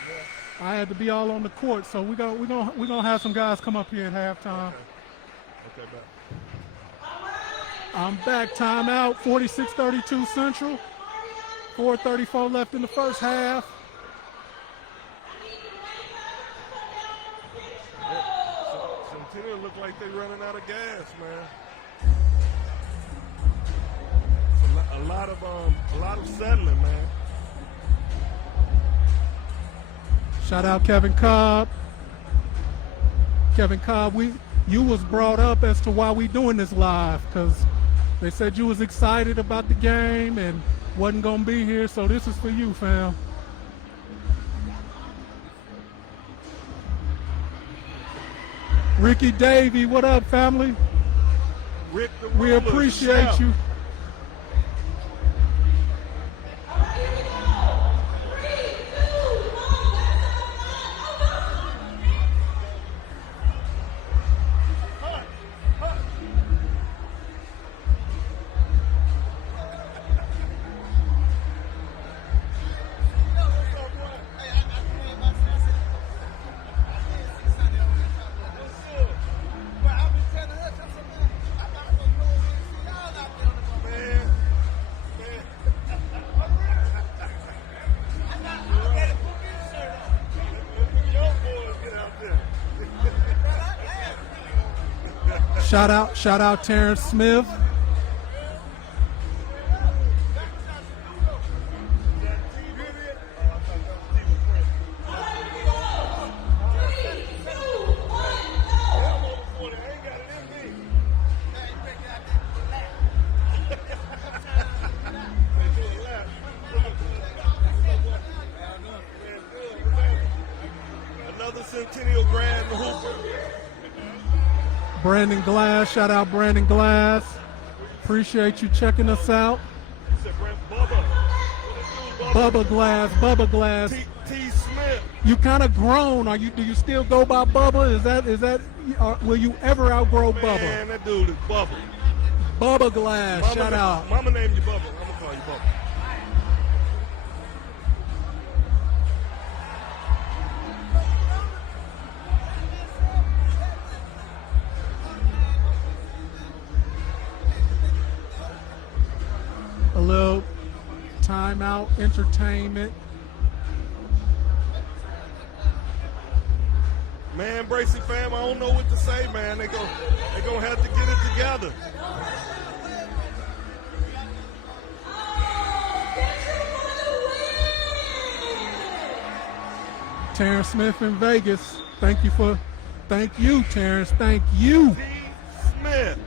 Yeah. I had to be all on the court, so we're gonna have some guys come up here at halftime. Okay, back. I'm back. Timeout. 46-32 Central. 4:34 left in the first half. Centennial look like they're running out of gas, man. It's a lot of settling, man. Shout out Kevin Cobb. Kevin Cobb, you was brought up as to why we doing this live, because they said you was excited about the game and wasn't gonna be here, so this is for you, fam. Ricky Davey, what up, family? Rick the We Ruler, appreciate shout. you. Shout out Terrence Smith. Another Centennial grad hooper. Brandon Glass, shout out Brandon Glass. Appreciate you checking us out. Bubba Glass. T. Smith. You kind of grown. Do you still go by Bubba? Is that? Will you ever outgrow Bubba? Man, that dude is Bubba. Bubba Glass, shout out. Mama named you Bubba. I'm gonna call you Bubba. A little timeout entertainment. Man, Bracy fam, I don't know what to say, man. They gonna have to get it together. Terrence Smith in Vegas. Thank you, Terrence. Thank you. T. Smith.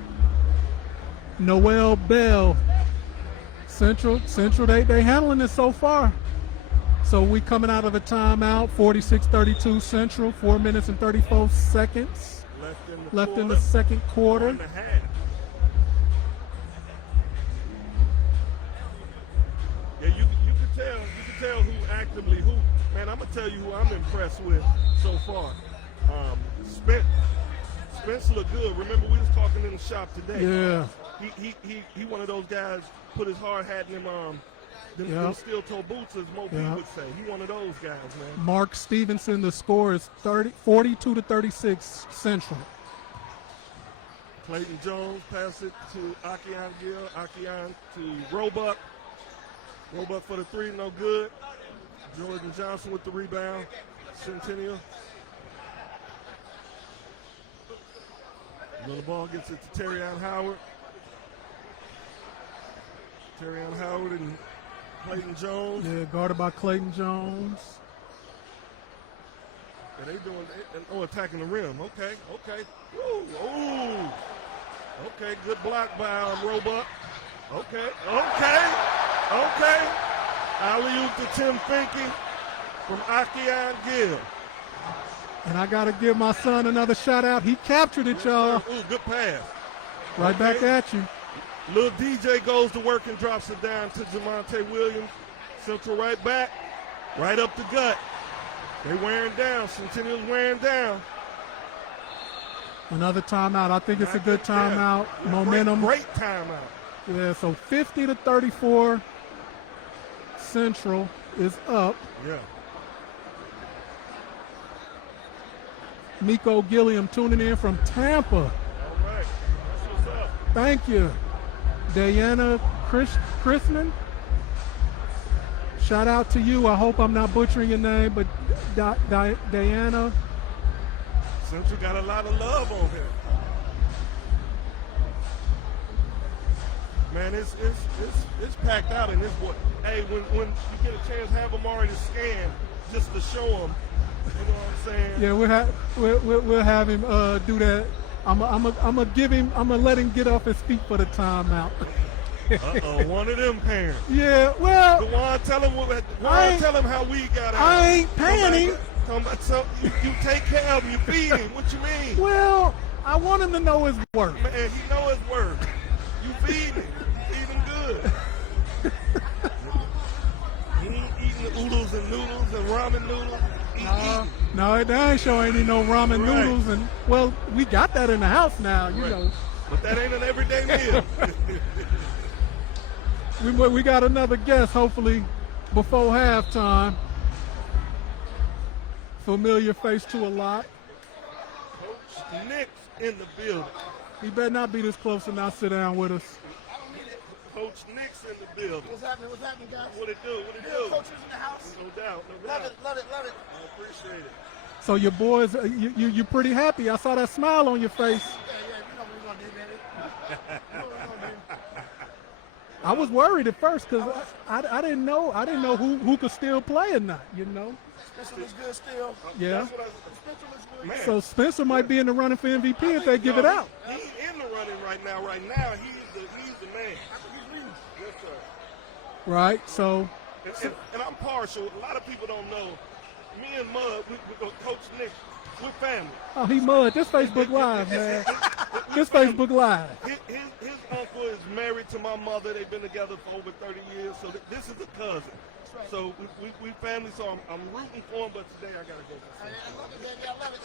Noel Bell. Central, they handling it so far. So we coming out of a timeout, 46-32 Central, 4 minutes and 34 seconds left in the second quarter. And a half. Yeah, you can tell who actively who. Man, I'm gonna tell you who I'm impressed with so far. Spence looked good. Remember we was talking in the shop today. Yeah. He one of those guys put his hard hat in them steel toe boots, as Mo P would say. He one of those guys, man. Mark Stevenson, the score is 42-36 Central. Clayton Jones pass it to Akian Gill. Akian to Roebuck. Roebuck for the three, no good. Jordan Johnson with the rebound. Centennial. The ball gets it to Terrion Howard. Terrion Howard and Clayton Jones. Yeah, guarded by Clayton Jones. Yeah, attacking the rim. Okay. Ooh. Okay, good block by Roebuck. Okay. Alley-oop to Tim Finke from Akian Gill. And I got to give my son another shout out. He captured it, y'all. Ooh, good pass. Right back at you. Little DJ goes to work and drops it down to Jamonte Williams. Central right back, right up the gut. They wearing down. Centennial's wearing down. Another timeout. I think it's a good timeout. Yeah. Momentum. Great timeout. Yeah, so 50-34 Central is up. Yeah. Miko Gilliam tuning in from Tampa. All right. That's what's up. Thank you. Diana Chrisman. Shout out to you. I hope I'm not butchering your name, but Diana. Central got a lot of love on here. Man, it's packed out in this boy. Hey, when you get a chance, have them already scanned just to show them. You know what I'm saying? Yeah, we'll have him do that. I'm gonna let him get off his feet for the timeout. One of them parents. Yeah, well, tell him how we got out. I ain't paying him. So you take care of him, you feed him. What you mean? Well, I want him to know his worth. Man, he know his worth. You feed him. Feed him good. He ain't eating the oodles and noodles and ramen noodles. No, that ain't sure ain't no ramen noodles. And well, we got that in the house now, you know. But that ain't an everyday meal. We got another guest, hopefully, before halftime. Familiar face to a lot. Coach Nick's in the building. He better not be this close and not sit down with us. Coach Nick's in the building. What's happening, guys? What it do? Coaches in the house. No doubt. Love it. I appreciate it. So your boys, you pretty happy. I saw that smile on your face. Yeah, you know what we're gonna do, baby. I was worried at first because I didn't know who could still play or not, you know. Spencer looks good still. Yeah. Spencer looks good. Man. So Spencer might be in the running for MVP if they give it out. He's in the running right now. He's the man. I think he's leading. Yes, sir. Right. So And I'm partial. A lot of people don't know. Me and Mud, Coach Nick, we're family. oh, he mud. This Facebook Live, man. This Facebook Live. His uncle is married to my mother. They've been together for over 30 years. So this is a cousin. Right. So we family. So I'm rooting for him. But today I gotta go. I love it, baby. I love it.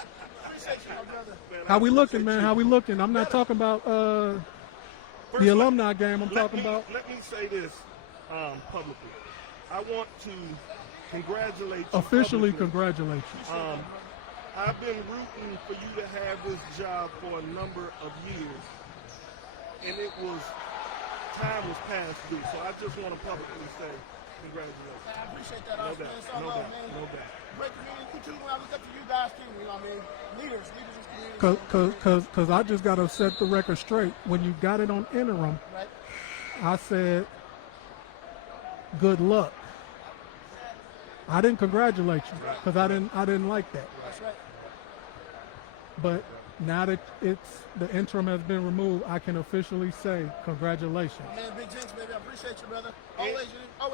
Appreciate you, my brother. Man, How we I looking, appreciate man? you. How we looking? I'm not talking about First, The alumni game I'm let talking me, about. Let me say this publicly. I want to congratulate you Officially publicly. congratulate you. I've been rooting for you to have this job for a number of years, and time was past due. So I just want to publicly say congratulations. Man, I appreciate that, No Austin. doubt, It's all no love, doubt, man. no doubt. Great community too. I look up to you guys too. You know what I mean? Leaders in the community. Cause I just gotta set the record straight. When you got it on interim, Right? I said, good luck. I didn't congratulate you because I didn't like that. That's right. But now that the interim has been removed, I can officially say congratulations. Man, big jinx, baby. I appreciate you, brother. Always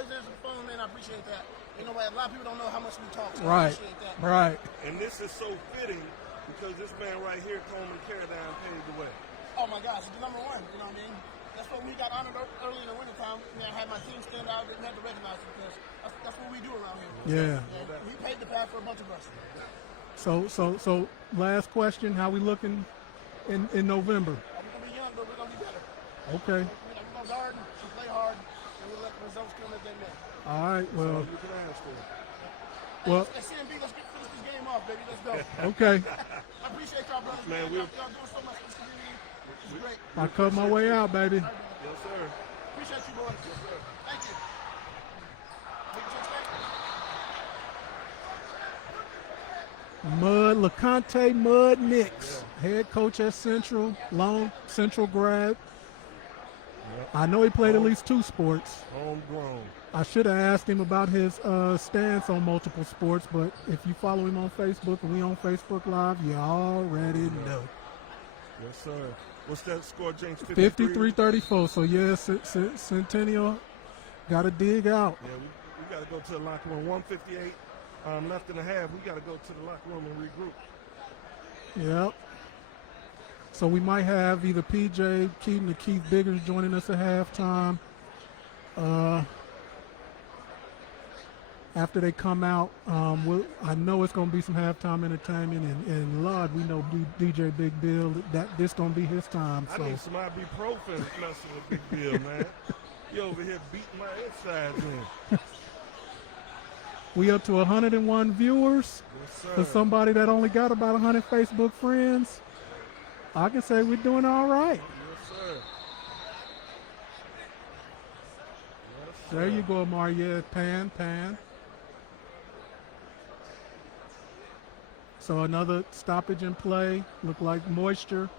answer the phone, man. I appreciate that. You know, a lot of people don't know how much we talk. So I Right, appreciate that. right. And this is so fitting because this man right here, Coleman Carrodine, paved the way. Oh my gosh, the number one. You know what I mean? That's when we got honored early in the wintertime. I had my team stand out and had to recognize it because that's what we do around here. Yeah. He paved the path for a bunch of us. So last question: how we looking in November? We're gonna be young, but we're gonna be better. Okay. We're gonna guard and play hard, and we'll let the results come as they may. All right. So Well. you can ask for it. Well. Hey, CMB, let's finish this game off, baby. Let's go. Okay. I appreciate y'all, brothers. Man, Y'all doing so much for this community. It's great. I cut my way out, baby. Yes, sir. Appreciate you, boys. Yes, sir. Thank you. Big Jinx, thank you. Mud LeConte Mud Nix, head coach at Central, long Central grad. I know he played at least 2 sports. Homegrown. I should have asked him about his stance on multiple sports, but if you follow him on Facebook and we on Facebook Live, you already know. Yes, sir. What's that score, James? 53-34. So yes, Centennial got to dig out. Yeah, we got to go to the locker room. 1:58 left in the half. We got to go to the locker room and regroup. Yep. So we might have either PJ Keaton or Keith Biggers joining us at halftime. After they come out, I know it's going to be some halftime entertainment, and Lord, we know DJ Big Bill, that this going to be his time. So. I need some ibuprofen messing with Big Bill, man. You over here beating my insides in. We up to 101 viewers. Yes, For sir. somebody that only got about 100 Facebook friends, I can say we're doing all right. Yes, sir. Yes, sir. There you go, Maria. Pan. So another stoppage in play. Look like moisture.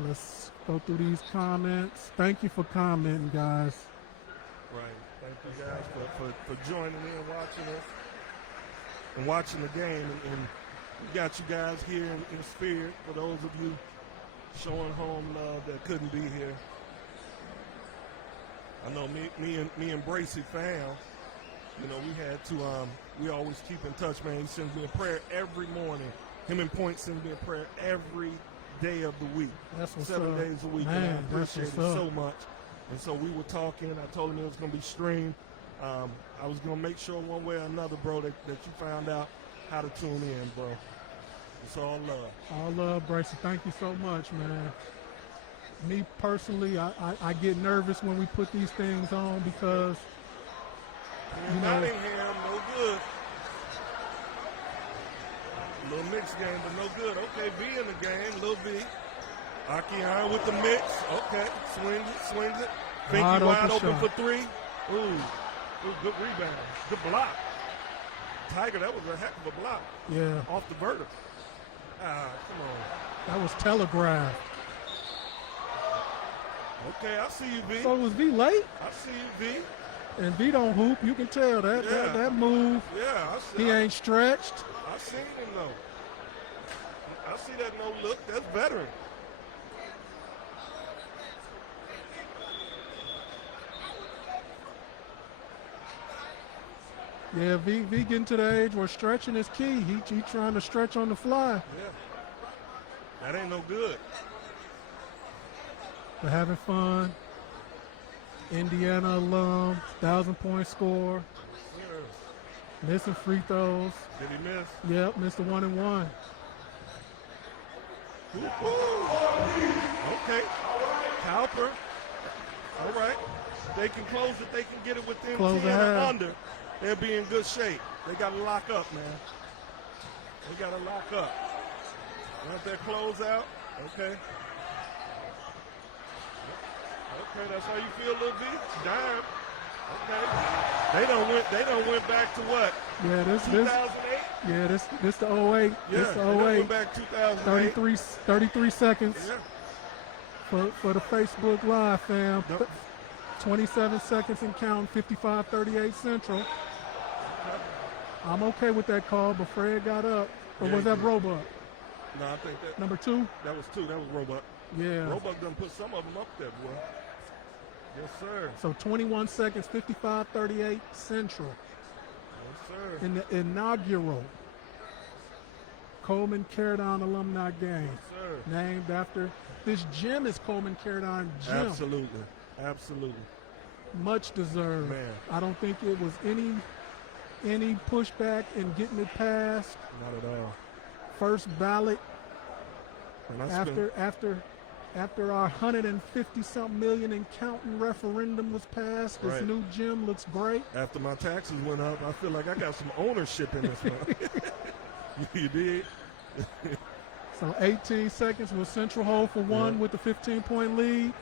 Let's go through these comments. Thank you for commenting, guys. Right. Thank you guys for joining in, watching us, and watching the game. And we got you guys here in spirit. For those of you showing home love that couldn't be here. I know me and Bracy fam. You know, we had to, we always keep in touch, man. He sends me a prayer every morning. Him and Point sends me a prayer every day of the week. That's what's 7 up. days a week. Man, and I that's appreciate it what's up. so much. And so we were talking. I told him it was going to be streamed. I was going to make sure one way or another, bro, that you found out how to tune in, bro. It's all love. All love, Bracy. Thank you so much, man. Me personally, I get nervous when we put these things on because, you know, Nottingham, no good. Little mixed game, but no good. Okay, V in the game, little V. Akian with the mix. Okay, swings it. Wide Finky wide open open shot. for 3. Ooh, good rebound. Good block. Tiger, that was a heck of a block. yeah, Off the vertical. Ah, come on. that was telegraphed. Okay, I see you, V. So was V late? I see you, V. And V don't hoop. You can tell that Yeah. that move. Yeah, I see. He ain't stretched. I seen him though. I see that no look. That's veteran. Yeah, V getting to the age where stretching is key. He trying to stretch on the fly. Yeah. That ain't no good. But having fun. Indiana alum, 1,000-point score. Yeah. Missing free throws. Did he miss? Yep, missed the 1-and-1. Okay. Cowper. All right. They can close it. They can get it within Close 10 the or half. under. They'll be in good shape. They got to lock up, man. They got to lock up. Want their close out? Okay. Okay, that's how you feel, Lil B? Dime. Okay. They don't went back to what? Yeah, this 2008? yeah, this the 08. Yeah, This they the done 08. went back 2008. 33 seconds Yeah. for the Facebook Live, fam. Yep. 27 seconds and counting, 55-38 Central. I'm okay with that call, but Fred got up. Or Yeah, was he that did. Roebuck? No, I think Number 2? that was 2. That was Roebuck. Yeah. Roebuck done put some of them up there, boy. Yes, sir. So 21 seconds, 55-38 Central. Yes, sir. In the inaugural Coleman Carrodine alumni game. Yes, sir. Named after, this gym is Coleman Carrodine Gym. Absolutely. Absolutely. Much deserved. Man. I don't think it was any pushback in getting it passed. Not at all. First ballot And I spent- after our 150-something million and counting referendum was passed. This Right. new gym looks great. after my taxes went up, I feel like I got some ownership in this one. You did? So 18 seconds with Central hold for one Yeah. with the 15-point lead.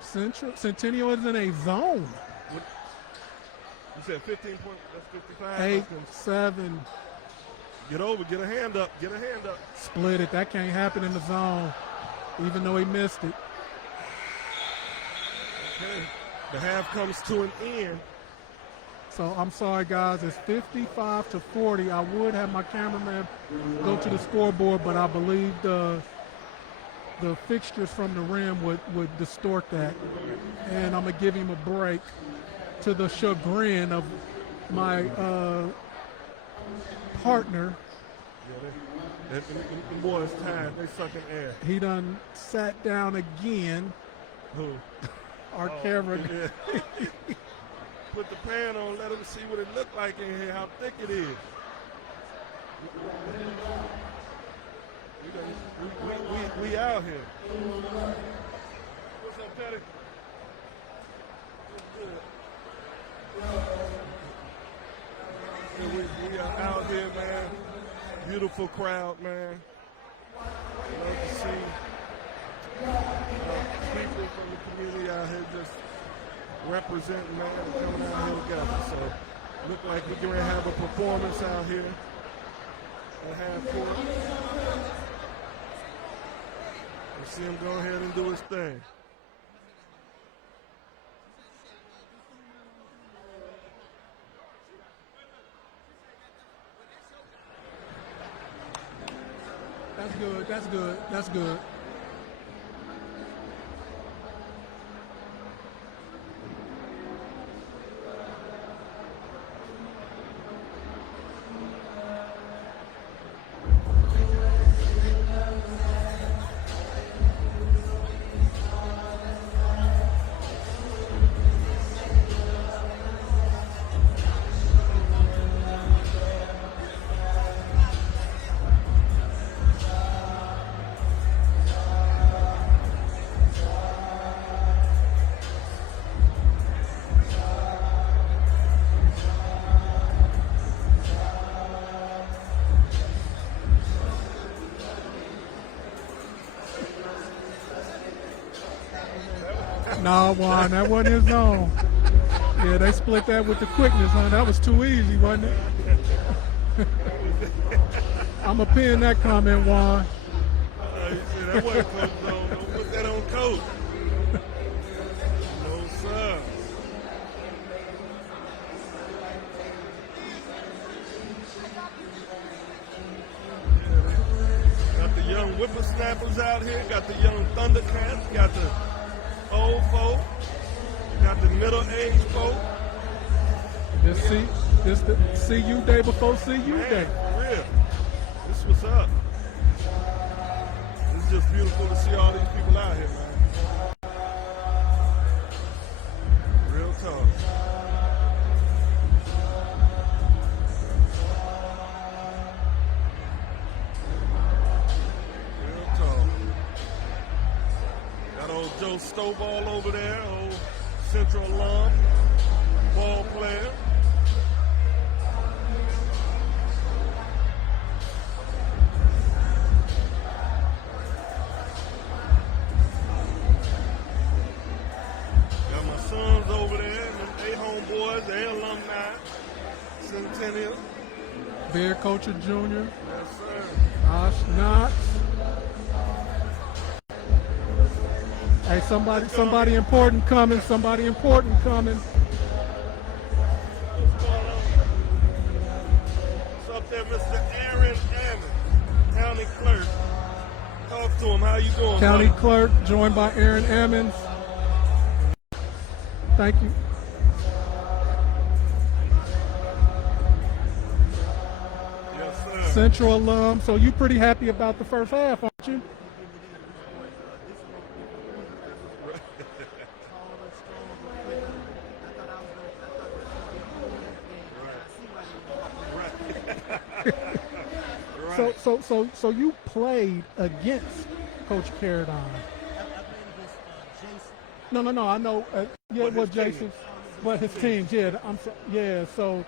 Centennial is in a zone. You said 15 point, that's 55. 8, 7, Get over, get a hand up, get a hand up. split it. That can't happen in the zone, even though he missed it. Okay. The half comes to an end. So I'm sorry, guys. It's 55-40. I would have my cameraman go to the scoreboard, but I believe the fixtures from the rim would distort that. And I'm going to give him a break to the chagrin of my partner. Yeah, them boys tired. They sucking air. He done sat down again. Who? Our Oh, camera. yeah. Put the pan on, let them see what it looked like in here, how thick it is. We out here. What's up, Petty? Yeah, we are out here, man. Beautiful crowd, man. Love to see people from the community out here just representing, man, and coming out here together. So, look like we're going to have a performance out here at half court. Let's see him go ahead and do his thing. That's good. That's good. That's good. No, Juan, that wasn't his zone. Yeah, they split that with the quickness, huh? That was too easy, wasn't it? I'm going to pin that comment, Juan. You see, that wasn't Coach Zone. Don't put that on Coach. No, sir. Got the young whippersnappers out here. Got the young Thundercats. Got the old folk. Got the middle-aged folk. This the CU day before CU Man, day. for real. This what's up. It's just beautiful to see all these people out here, man. Real talk. Real talk. Got old Joe Stovall over there, old Central alum, ball player. Got my sons over there, and they homeboys, they alumni, Centennial. Beard Culture Jr., Yes, sir. Osh Knox. Hey, somebody important coming. Somebody important coming. What's going on? What's up there, Mr. Aaron Hammond, County Clerk? Talk to him. How you doing, County brother? Clerk, joined by Aaron Ammons. Thank you. Yes, sir. Central alum. So you pretty happy about the first half, aren't you? Right. So you played against Coach Carrodine. I played against Jason. No. I know. Yeah, it was his team. Jason, but his team. Yeah, yeah. So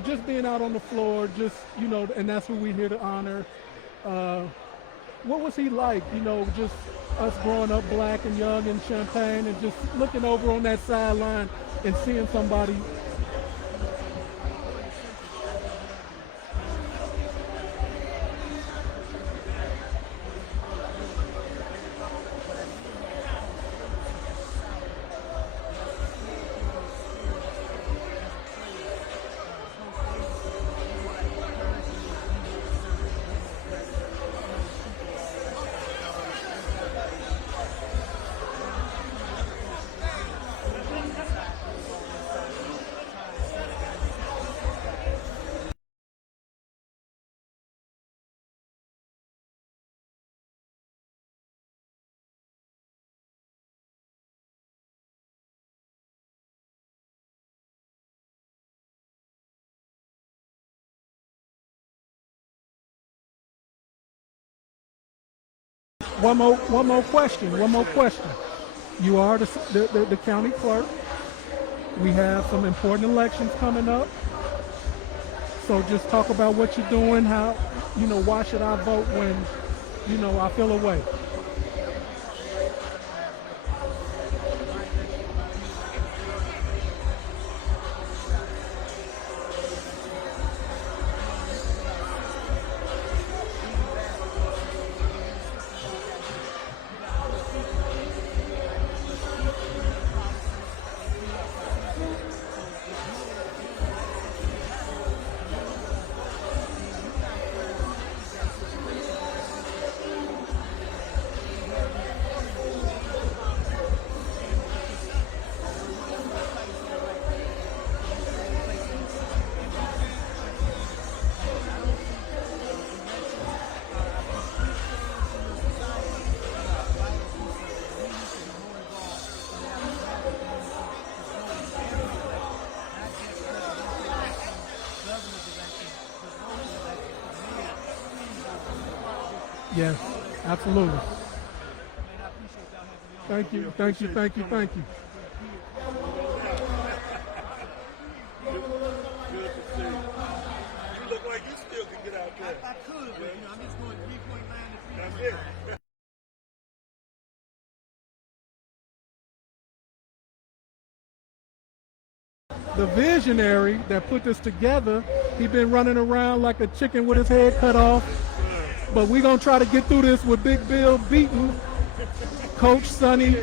just being out on the floor, just and that's who we're here to honor. What was he like? Just us growing up black and young in Champaign, and just looking over on that sideline and seeing somebody. One more question. You are the county clerk. We have some important elections coming up. So just talk about what you're doing, how, why should I vote when, I feel a way. Yes, absolutely. Thank you. Good to see you. You look like you still can get out there. I could, but I'm just going 3.9 to 3.9. That's it. The visionary that put this together, he been running around like a chicken with his head cut off. But we're going to try to get through this with Big Bill beating Coach Sonny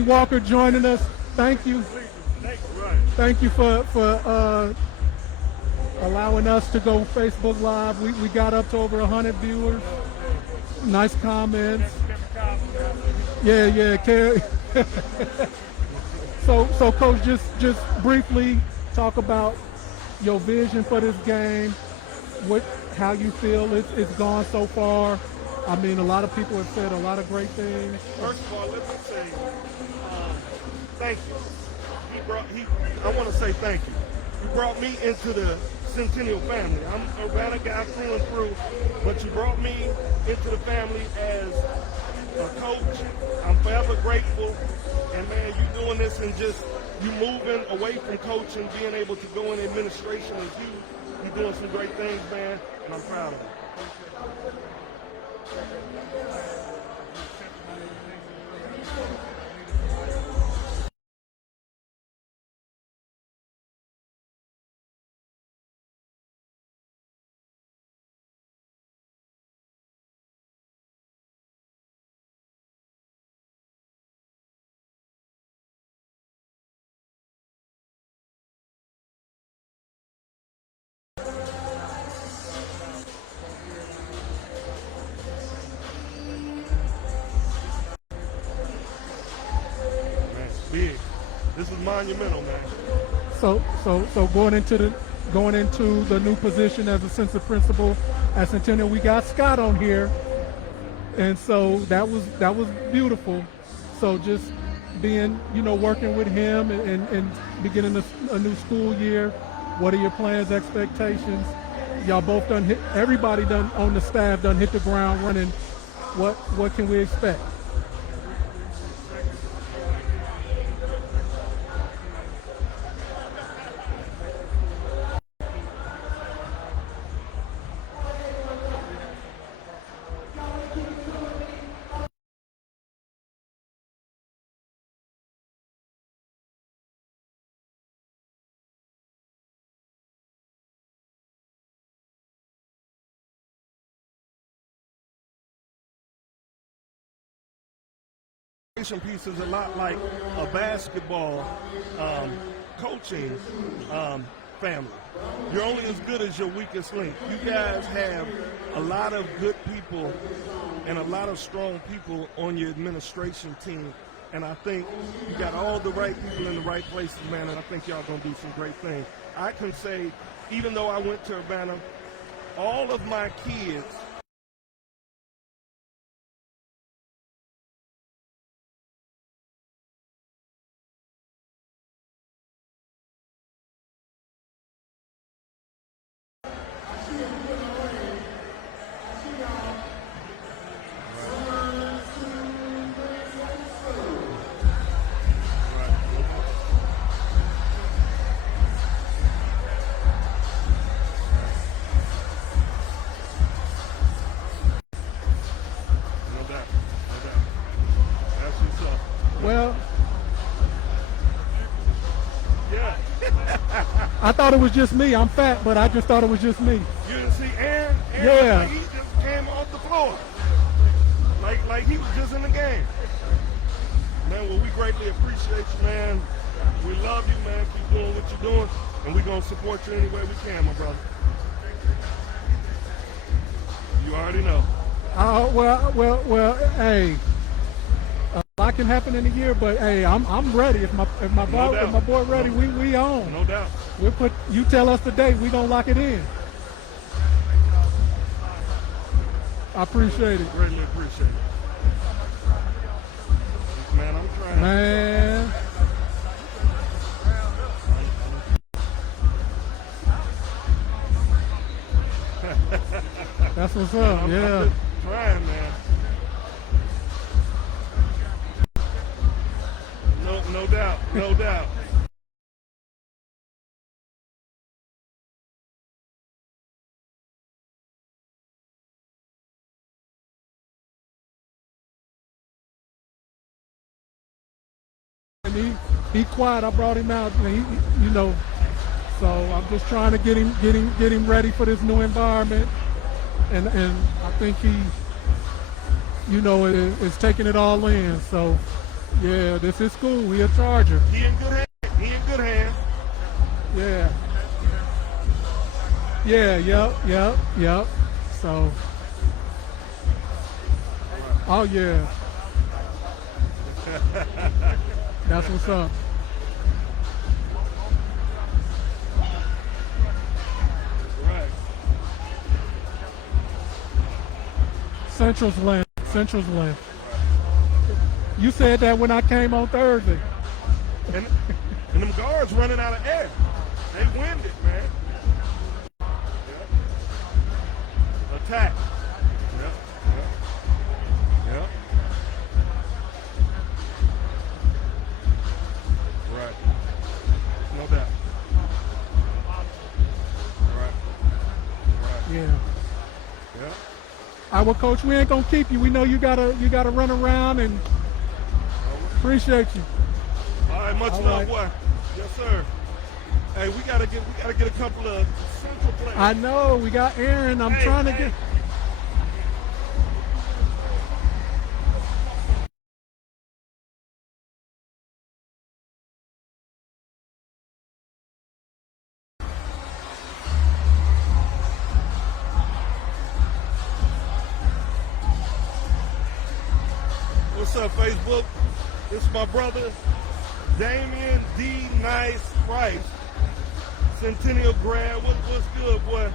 Walker joining us. Thank you. Thank you for allowing us to go Facebook Live. We got up to over 100 viewers. Nice comments. Yeah. So Coach, just briefly talk about your vision for this game. How you feel it's gone so far. I mean, a lot of people have said a lot of great things. First of all, let me say thank you. I want to say thank you. You brought me into the Centennial family. I'm a Urbana guy through and through, but you brought me into the family as a coach. I'm forever grateful. And man, you doing this and just you moving away from coaching, being able to go in administration is huge. You're doing some great things, man, and I'm proud of you. Man, big. This is monumental, man. So going into the new position as assistant principal at Centennial, we got Scott on here, and so that was beautiful. So just being, working with him and beginning a new school year. What are your plans, expectations? Y'all both everybody done on the staff done hit the ground running. What can we expect? Piece is a lot like a basketball coaching family. You're only as good as your weakest link. You guys have a lot of good people and a lot of strong people on your administration team, and I think you got all the right people in the right places, man, and I think y'all gonna do some great things. I can say, even though I went to Urbana, all of my kids Well, yeah. I thought it was just me. I'm fat, but I just thought it was just me. You didn't see Aaron? Yeah. Like he just came off the floor. Like he was just in the game. Man, well, we greatly appreciate you, man. We love you, man. Keep doing what you're doing, and we're going to support you any way we can, my brother. You already know. Well, hey. A lot can happen in a year, but hey, I'm ready. If my boy ready, we on. No doubt. You tell us the date, we gonna lock it in. I appreciate it. Greatly appreciate it. Man, I'm trying. Man. That's what's up. I'm Yeah. just trying, man. No doubt, no doubt. And he quiet. I brought him out. And so I'm just trying to get him ready for this new environment. And I think he, is taking it all in. So. Yeah, this is cool. We a Charger. He in good hands. He in good hands. Yeah. Yeah, yep. So. Oh, yeah. That's what's up. Right. Central's land. You said that when I came on Thursday. And them guards running out of air. They winded, man. Yep. Attack. Yep. right, well, Coach, we ain't gonna keep you. We know you gotta run around, and appreciate you. All right, much All love, right. boy. Yes, sir. Hey, we gotta get a couple of Central players. I know we got Aaron. I'm Hey, trying to hey. get. What's up, Facebook? This is my brother, Damian D. Nice Price, Centennial grad. What's good, boy?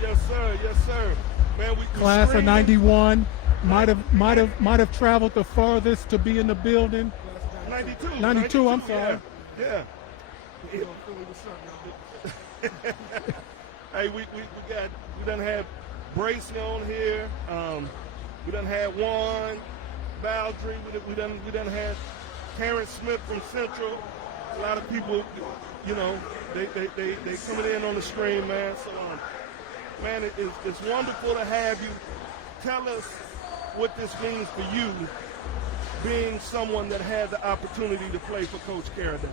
Yes, sir. Yes, sir. Man, we Class of screaming. '91. Might have traveled the farthest to be in the building. 92. 92, I'm sorry. Yeah. Hey, we done had Bracy on here. We done had Juan Baldry. We done had Terrence Smith from Central. A lot of people, you know, they coming in on the stream, man. So, man, it's wonderful to have you. Tell us what this means for you, being someone that had the opportunity to play for Coach Carrodine.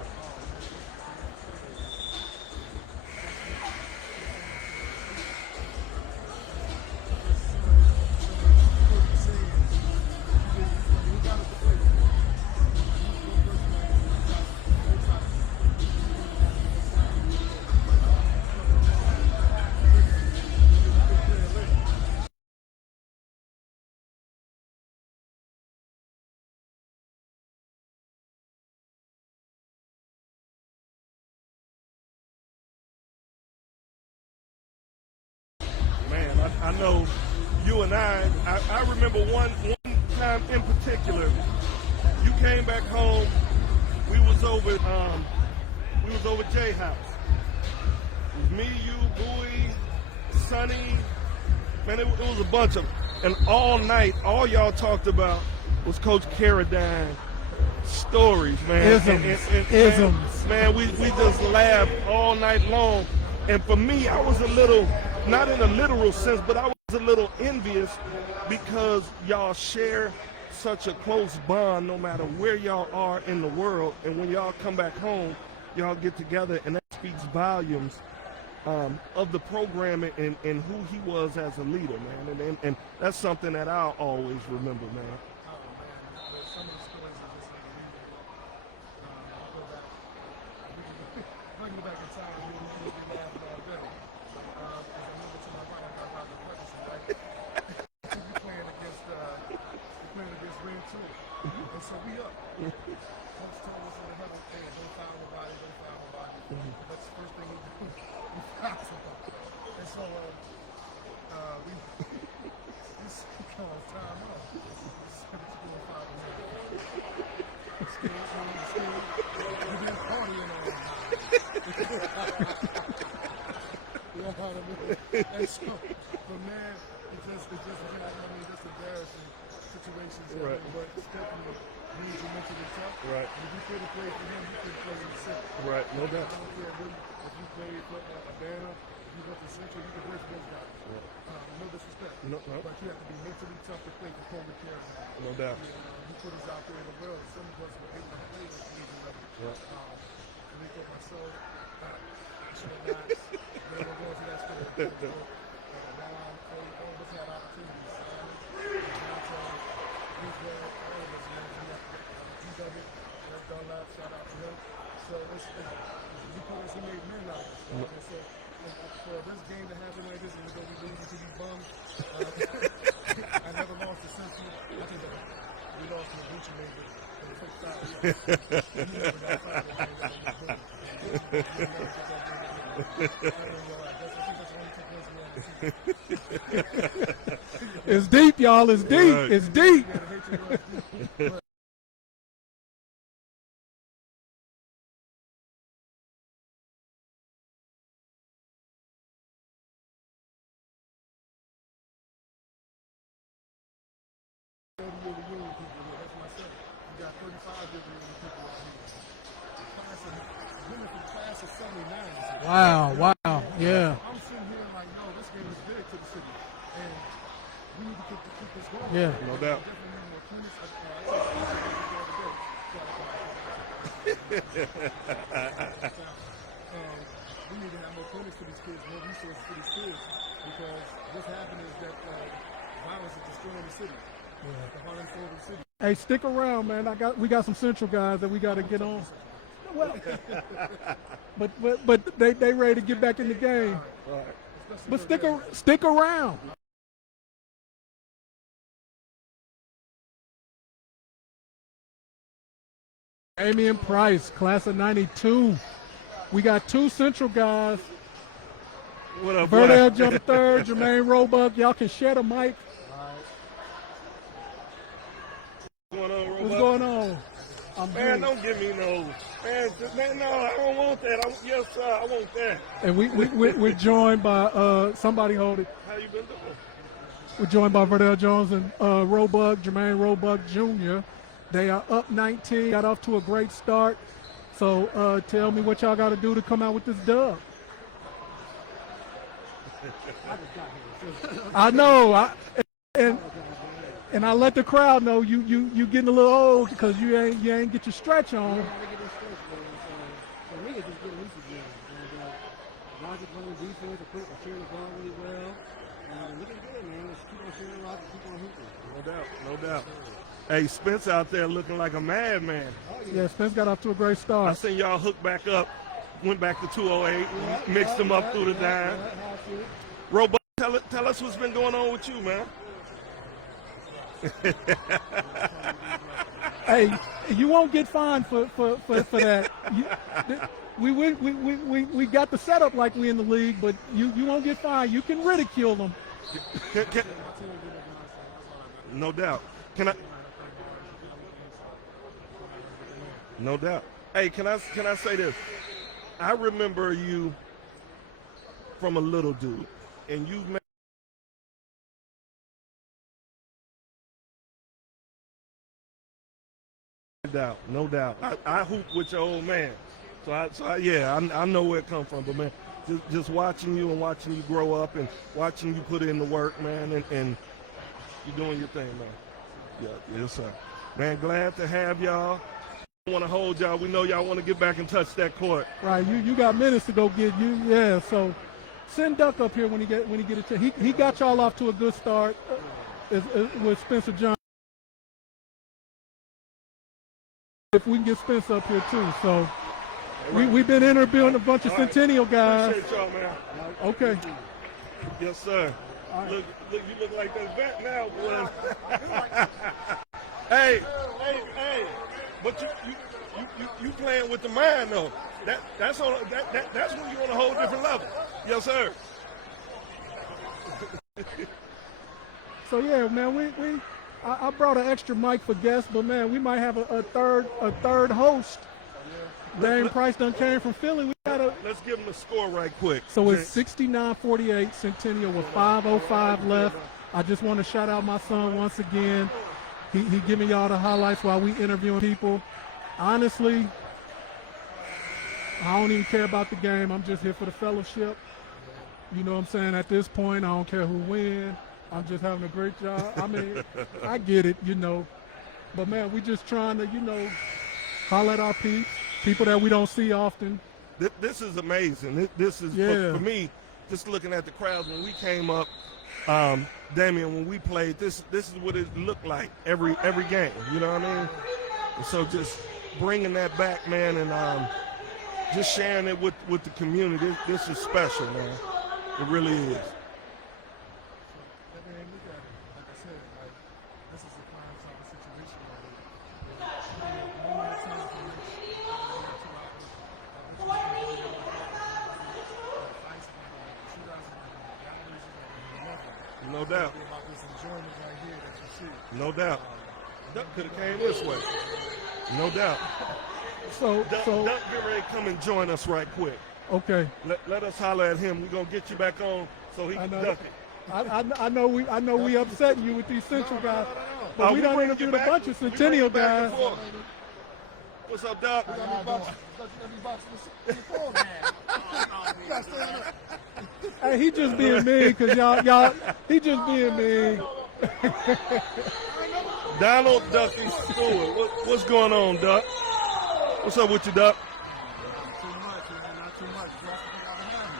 Man, I know you and I remember one time in particular, you came back home, we was over Jay House. It was me, you, Bowie, Sonny, man, it was a bunch of, and all night, all y'all talked about was Coach Carrodine stories, man. Isms. Man, we just laughed all night long. And for me, I was a little, not in a literal sense, but I was a little envious because y'all share such a close bond no matter where y'all are in the world. And when y'all come back home, y'all get together, and that speaks volumes of the program and who he was as a leader, man. And that's something that I'll always remember, man. Some of the stories of this nigga, I go back. Bring me back in time, we laugh all day. As I move to my right, I got Robert Ferguson, right? We playing against Ring 2. And so we up. Coach told us in the huddle, hey, don't foul nobody, don't foul nobody. That's the first thing we do. We foul somebody. And so we call time up. And so, but man, it just just embarrassing situations. Right. But Stephanie needs you mentally tough. Right. And if you could have played for him, you could have played himself. Right, no I doubt. don't care really if you played for Urbana, if you went to Central, you could play for those guys. No disrespect. No. But you have to be mentally tough to play for Coleman Carrodine. No doubt. He put us out there in the world. Some of us were able to play at the collegiate level. And they thought myself, I should have not. They were going to that school. Now all of us had opportunities. He's all of us, man. He dug it. Eric Dunlap, shout out to him. So he made men out of us. And so for this game to happen like this, even though we lose to these bums, I never lost to Central. I think that we lost to a Gucci major in the first time. He never got fired. It's deep, y'all. It's deep. Right. It's deep. Wow. Yeah. I'm sitting here like, no, this game is big to the city. And Yeah. No doubt. We need to have more clinics for these kids, more resources for these kids, because what's happening is that violence is destroying the city. The heart and soul of the city. Hey, stick around, man. We got some Central guys that we got to get on. Well, but they ready to get back in the game. But stick around. Damian Price, class of '92. We got two Central guys. What up, Verdell boy? Joe the third, Jermaine Roebuck. Y'all can share the mic. What's going on, What's Roebuck? going on? I'm Man, good. don't give me no. Man, no, I don't want that. Yes, sir, I want that. And we're joined by somebody hold it. How you been doing? We're joined by Verdell Jones and Roebuck, Jermaine Roebuck Jr. They are up 19, got off to a great start. So tell me what y'all got to do to come out with this dub. I know, and I let the crowd know you getting a little old because you ain't get your stretch on. For me, it's just getting loose again. And guys are playing defense, they're sharing the ball really well. And looking good, man. Let's keep on sharing the rock and keep on hooping. No doubt. Hey, Spence out there looking like a madman. Yeah, Spence got off to a great I start. seen y'all hook back up, went back to 208, mixed them up through the dime. Roebuck, tell us what's been going on with you, man. Hey, you won't get fined for that. We got the setup like we in the league, but you won't get fined. You can ridicule them. No doubt. Can I? No doubt. Hey, can I say this? I remember you from a little dude, and you've made no doubt. I hoop with your old man, so I know where it comes from. But man, just watching you and watching you grow up and watching you put in the work, man, and you're doing your thing, man. Yeah, yes sir. Man, glad to have y'all. I want to hold y'all. We know y'all want to get back and touch that court. Right, you got minutes to go get you. Yeah, so send Duck up here when he get a chance. He got y'all off to a good start with Spencer John. If we can get Spence up here too, so we've been interviewing a bunch of Centennial guys. Appreciate y'all, man. Okay. Yes, sir. Look, you look like that vet now, boy. Hey. But you playing with the mind though. That's when you're on a whole different level. Yes, sir. So yeah, man, I brought an extra mic for guests, but man, we might have a third host. Damian Price done came from Philly. Let's give him a score right quick. So it's 69-48 Centennial with 5:05 left. I just want to shout out my son once again. He giving y'all the highlights while we interviewing people. Honestly, I don't even care about the game. I'm just here for the fellowship. You know what I'm saying? At this point, I don't care who wins. I'm just having a great job. I mean, I get it, you know. But, man, we just trying to, holler at our people that we don't see often. This is amazing. This is, for me, just looking at the crowds when we came up, Damian, when we played, this is what it looked like every game. You know what I mean? And so just bringing that back, man, and just sharing it with the community. This is special, man. It really is. No doubt. No doubt. Duck could have came this way. No doubt. So Duck get ready to come and join us right quick. Okay. Let us holler at him. We're gonna get you back on so he can duck it. I know we upsetting you with these Central guys, but we done interviewed a bunch of Centennial guys. What's up, Doc? Hey, he just being mean, cause y'all, he just being mean. Donald Ducky Stewart. What's going on, Duck? What's up with you, Duck?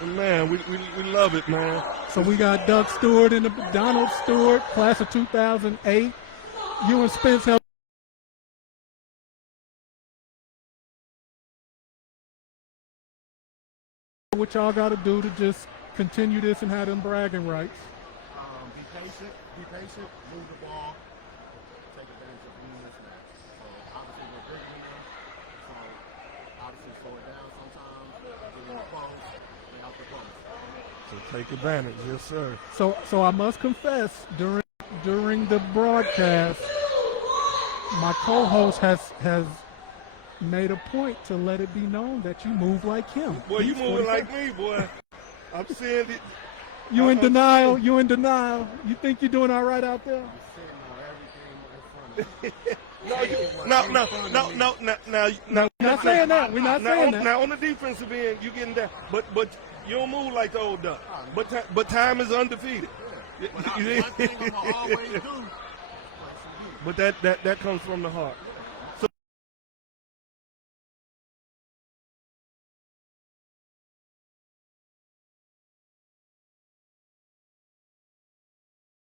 Man, we love it, man. So we got Doug Stewart and Donald Stewart, class of 2008. You and Spence helped. What y'all got to do to just continue this and have them bragging rights? Be patient, move the ball, take advantage of the mismatch. So obviously we're bigger than them, so obviously slow it down sometimes, get in the post, and out the post. So take advantage, yes, sir. So I must confess, during the broadcast, my co-host has made a point to let it be known that you move like him. Boy, you moving like me, boy. I'm seeing it. You in denial. You in denial. You think you're doing all right out there? No. Not saying that. We're not saying that. Now on the defensive end, you getting that, but you don't move like the old Duck. But time is undefeated. One thing I'm gonna always do. But that comes from the heart.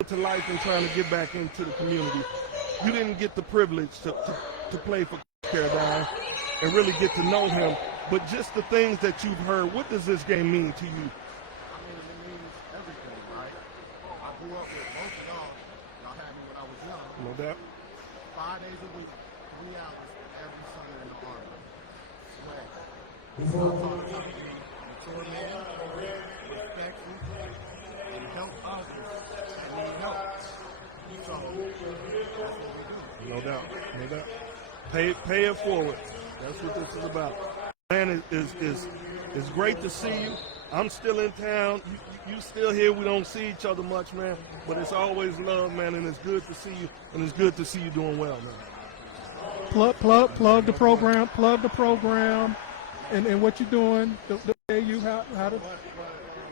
To life and trying to get back into the community. You didn't get the privilege to play for Carrodine and really get to know him, but just the things that you've heard, what does this game mean to you? I mean, it means everything, right? I grew up with most of y'all. Y'all had me when I was young. No doubt. 5 days a week, 3 hours every summer in the arbor. Sweat. So I taught us how to be mature men, respectful, and help others that need help. So that's what we do. No doubt. Pay it forward. That's what this is about. Man, it's great to see you. I'm still in town. You still here. We don't see each other much, man. But it's always love, man, and it's good to see you. And it's good to see you doing well, man. Plug the program. Plug the program. And what you doing? How to. What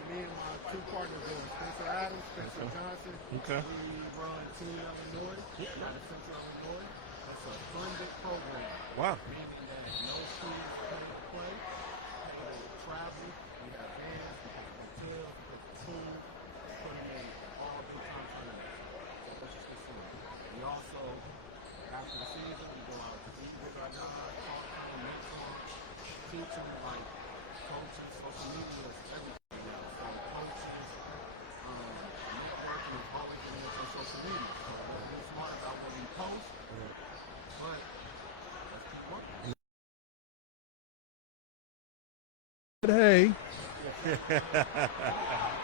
me and my two partners doing, Spencer Adams, Spencer Johnson. Okay. We run Centennial Illinois, out of Central Illinois. That's a funded program. Wow. Meaning that no students pay to play, pay to travel. We have bands, we have hotels, we have teams, we put them in all two-time tournaments. So that's just this thing. We also, after the season, we go out to eat with our guys, talk to them, make songs, teach them like coaching, social media, everything. Coaches, networking is always been on social media. So let's be smart about what we post, but let's keep working. Hey.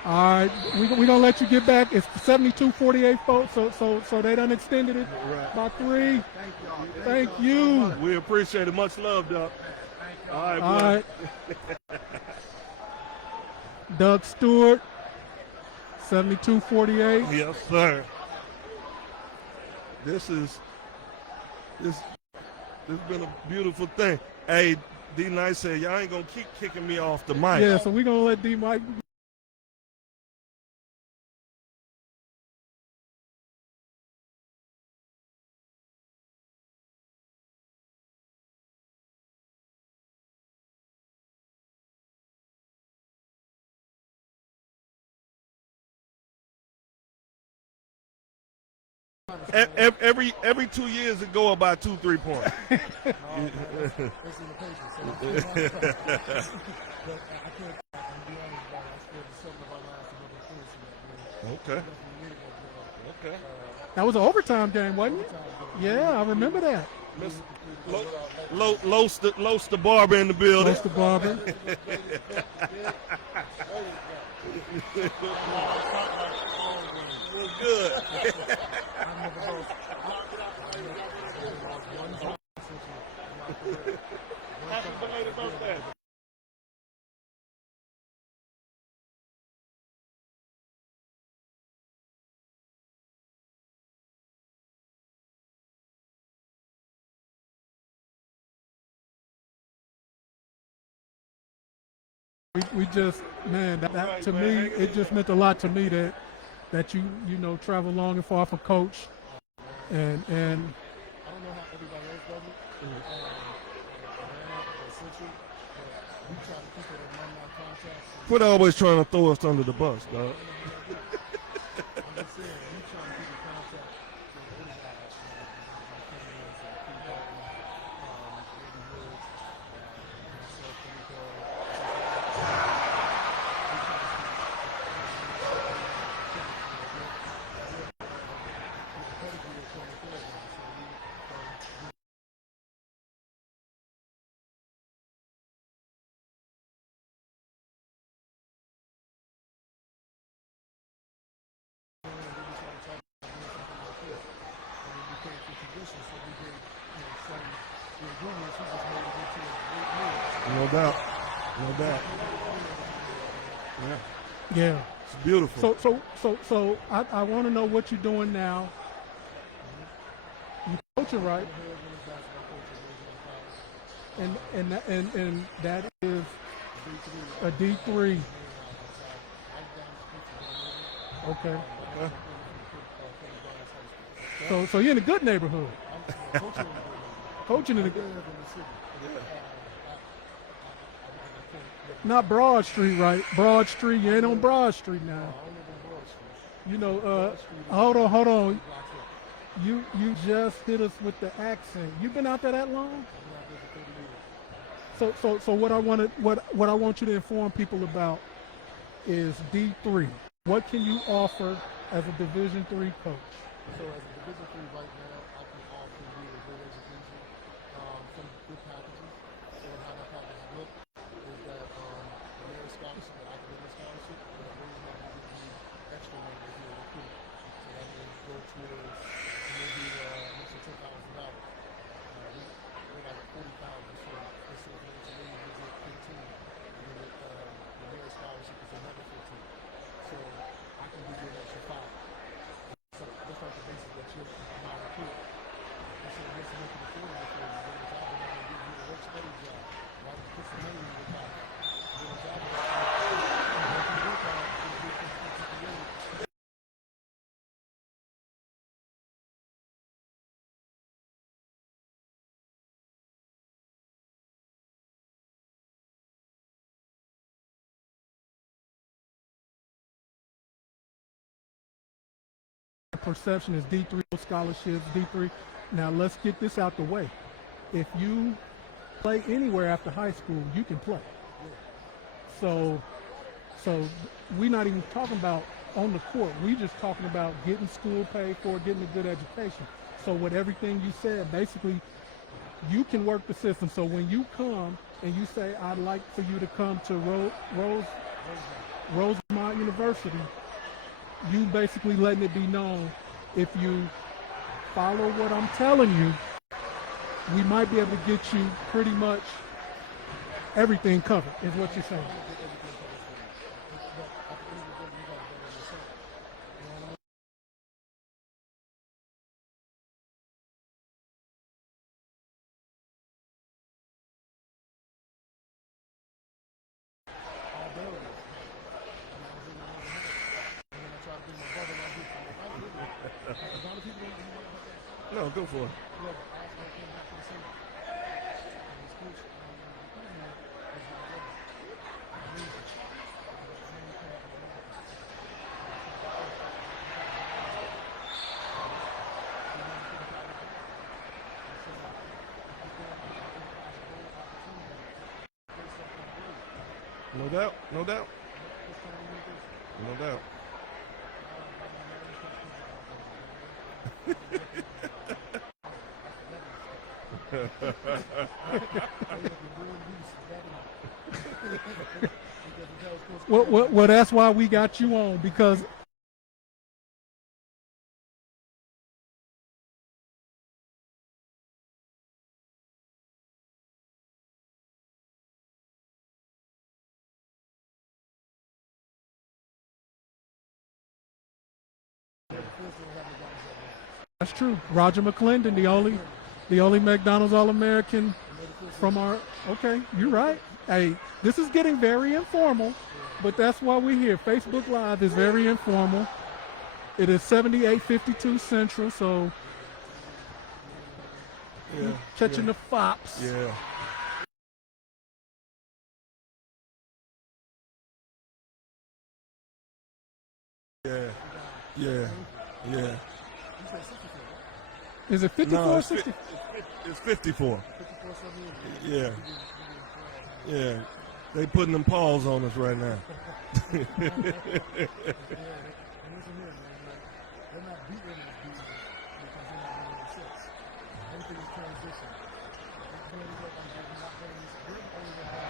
All right, we gonna let you get back. It's 72-48, folks. So they done extended it by 3. Thank you. We appreciate it. Much love, Doug. All right, All bud. right. Doug Stewart, 72-48. Yes, sir. This been a beautiful thing. Hey, D Nice said y'all ain't gonna keep kicking me off the mic. Yeah, so we gonna let D Mike. Every 2 years it go about 2-3 points. It's limitations. So but I can't be honest about it. I scored 7 of our last 11 points in that game. Okay. Definitely needed that play. Okay. That was an overtime game, wasn't it? Yeah, I remember that. Los the barber in the building. Los the barber. Was good. Happy belated birthday. We just, man, that Right, to man. me, it just meant a lot to me that that you know travel long and far for Coach, and I don't know how everybody else does it, around or Central, but we try to keep it alumni contacts. Quit always trying to throw us under the bus, dog. I'm just saying, we try to keep in contact with those guys, Cameron's and Pete Dalton, Eddie Woods, myself, Kenny Cole. We try to keep pedigree of Coleman Carrodine, so we No doubt. No doubt. Yeah. yeah. It's beautiful. So I want to know what you're doing now. You coaching, right? And that is a D3. Okay. So you're in a good neighborhood. Coaching in a good. Not Broad Street, right? Broad Street. You ain't on Broad Street now. You know. Hold on. You just hit us with the accent. You been out there that long? So what I want you to inform people about is D3. What can you offer as a Division III coach? So as a Division III right now, I can offer you a great education, some good packages. So how that package look is that the merit scholarship, the academic scholarship, that really not going to give you extra money if you're a recruit. So that means go towards maybe an extra $10,000. We're like 40,000. So let's say if it's maybe you get 15, and then the merit scholarship is another 15. So I can give you an extra 5. So that's like the basis that you're not a kid. And so once you make it affordable for you, get a job and they're going to give you a work study job. Right? Put some money in your pocket. Get a job and they're going to work hard and get a $50,000. Perception is D3 scholarships, D3. Now let's get this out the way. If you play anywhere after high school, you can play. So we're not even talking about on the court. We're just talking about getting school paid for, getting a good education. So with everything you said, basically, you can work the system. So when you come and you say, I'd like for you to come to Rosemont University, you basically letting it be known, if you follow what I'm telling you, we might be able to get you pretty much everything covered, is what you're saying. No, go for it. No doubt. No doubt. No doubt. Well, that's why we got you on, because that's true. Roger McClendon, the only McDonald's All-American from our. Okay, you're right. Hey, this is getting very informal, but that's why we're here. Facebook Live is very informal. It is 78-52 Central, so Yeah. catching the fops. Yeah. Yeah. Yeah. Yeah. Is it 54 No, or it's, 60? it's 54. Yeah. Yeah. They putting them paws on us right now. And listen here, man. Like, they're not beating us because they're not winning the sets. Everything is transition. It's clearly look like they're not winning this. They're the only ones winning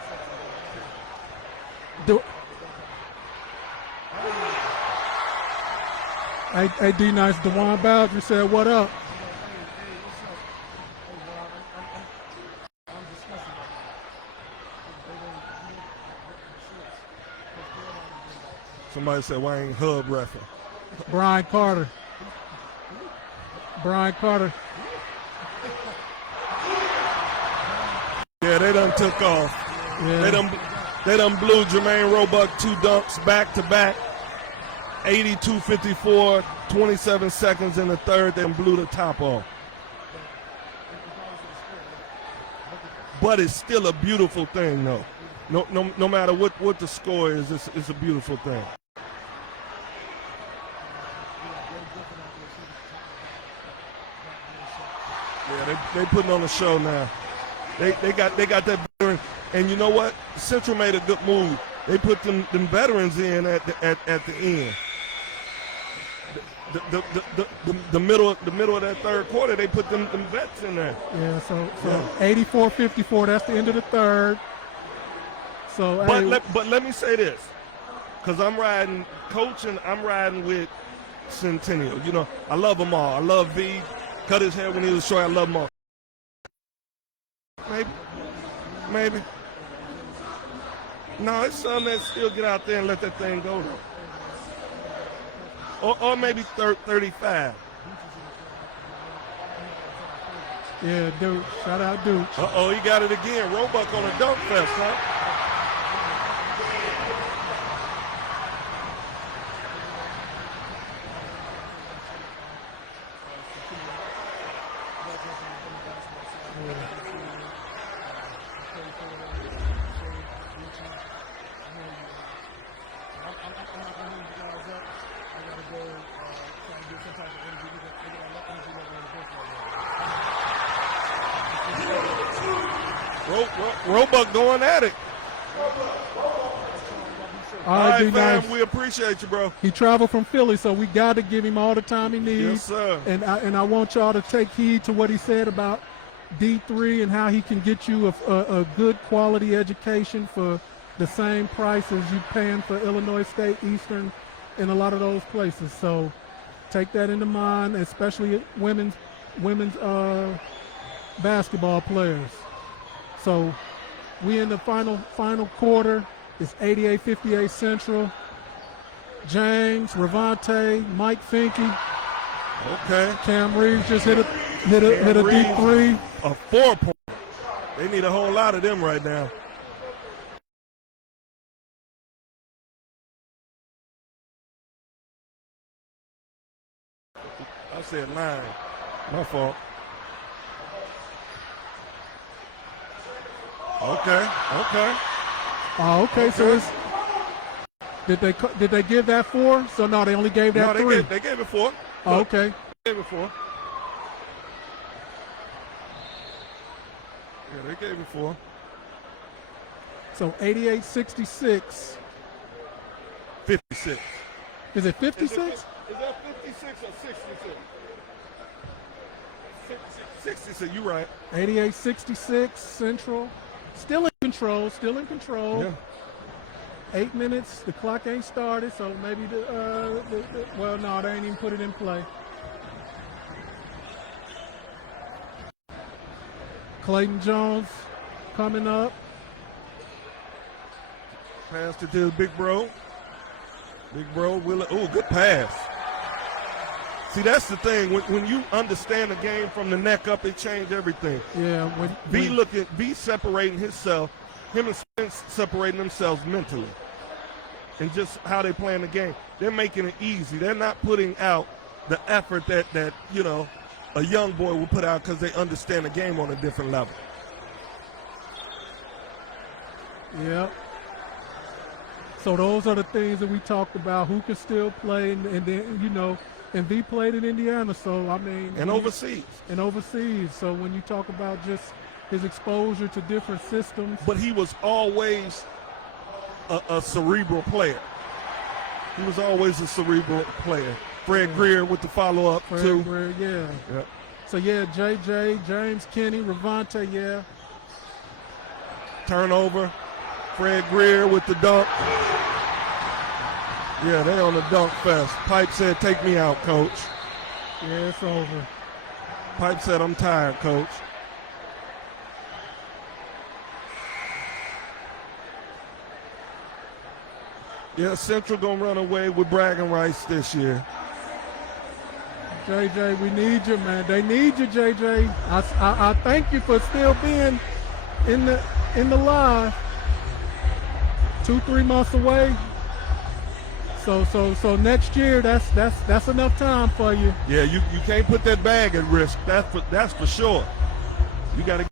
sets. Hey, D Nice, Dewan Bowdry said, "What up?" Hey, what's up? Hey, Rob, I'm discussing right now. They don't the shits. What's going on with them? Somebody said, why ain't Hub reffing? Brian Carter. Yeah, they done took off. Yeah. They done blew Jermaine Roebuck 2 dunks back to back. 82-54, 27 seconds in the third, then blew the top off. But it's still a beautiful thing, though. No matter what the score is, it's a beautiful thing. Yeah, they putting on a show now. They got that veteran, and you know what? Central made a good move. They put them veterans in at the end. The middle of that third quarter, they put them vets in there. Yeah, so Yeah. 84-54. That's the end of the third. So, But let me say this, because I'm riding with Centennial. You know, I love them all. I love V. Cut his hair when he was short. I love them all. Maybe. No, it's some that still get out there and let that thing go. Or maybe 35. yeah, Duke. Shout out Duke. Uh-oh, he got it again. Roebuck on a dunk fest, huh? Roebuck going at it. All right, D fam, Nice. we appreciate you, bro. He traveled from Philly, so we got to give him all the time he needs. Yes, sir. And I want y'all to take heed to what he said about D3 and how he can get you a good quality education for the same price as you paying for Illinois State, Eastern, and a lot of those places. So take that into mind, especially women's basketball players. So we in the final quarter. It's 88-58 Central. James, Ravante, Mike Finke. Okay. Cam Reeves just hit a Reeves, deep three. A 4-point. They need a whole lot of them right now. I said 9. My fault. Okay. Oh, okay. So it's, did they give that 4? So no, they only gave that 3. They gave it 4. Oh, okay. They gave it 4. Yeah, they gave it 4. So 88-66. 56. Is it 56? Is that 56 or 66? 66, you right. 88-66 Central. Still in control. Yeah. 8 minutes. The clock ain't started, so maybe well, no, they ain't even put it in play. Clayton Jones coming up. Passed it to Big Bro. Big Bro, ooh, good pass. See, that's the thing. When you understand the game from the neck up, it changed everything. Yeah. B separating himself, him and Spence separating themselves mentally. and just how they playing the game. They're making it easy. They're not putting out the effort that you know a young boy will put out because they understand the game on a different level. Yep. So those are the things that we talked about. Who can still play, and then you know, and V played in Indiana. So I mean, And overseas. And overseas. So when you talk about just his exposure to different systems, But he was always a cerebral player. He was always a cerebral player. Fred Greer with the follow-up, too. Greer, yeah. Yep. So yeah, JJ, James Kenny, Ravante, yeah. Turnover. Fred Greer with the dunk. Yeah, they on the dunk fest. Pipe said, take me out, coach. Yeah, it's over. Pipe said, I'm tired, coach. Yeah, Central gonna run away with bragging rights this year. JJ, we need you, man. They need you, JJ. I thank you for still being in the live. 2-3 months away. So next year, that's enough time for you. Yeah, you can't put that bag at risk. That's for sure. You got to.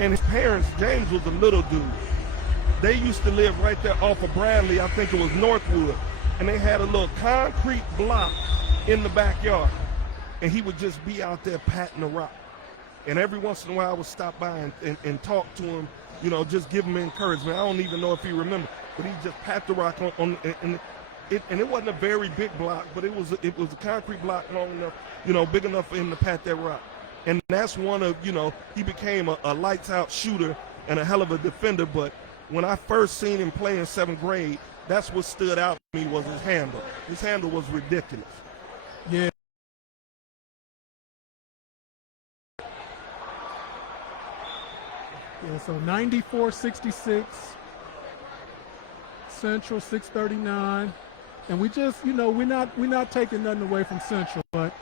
And his parents, James was a little dude. They used to live right there off of Bradley, I think it was Northwood. And they had a little concrete block in the backyard. And he would just be out there patting the rock. And every once in a while I would stop by and talk to him, you know, just give him encouragement. I don't even know if he remembered, but he just pat the rock and it wasn't a very big block, but it was a concrete block long enough, you know, big enough for him to pat that rock. And that's one of, you know, he became a lights-out shooter and a hell of a defender. But when I first seen him play in 7th grade, that's what stood out to me was his handle. His handle was ridiculous. Yeah. Yeah, so 94-66, Central 639. And we just, you know, we're not taking nothing away from Central, but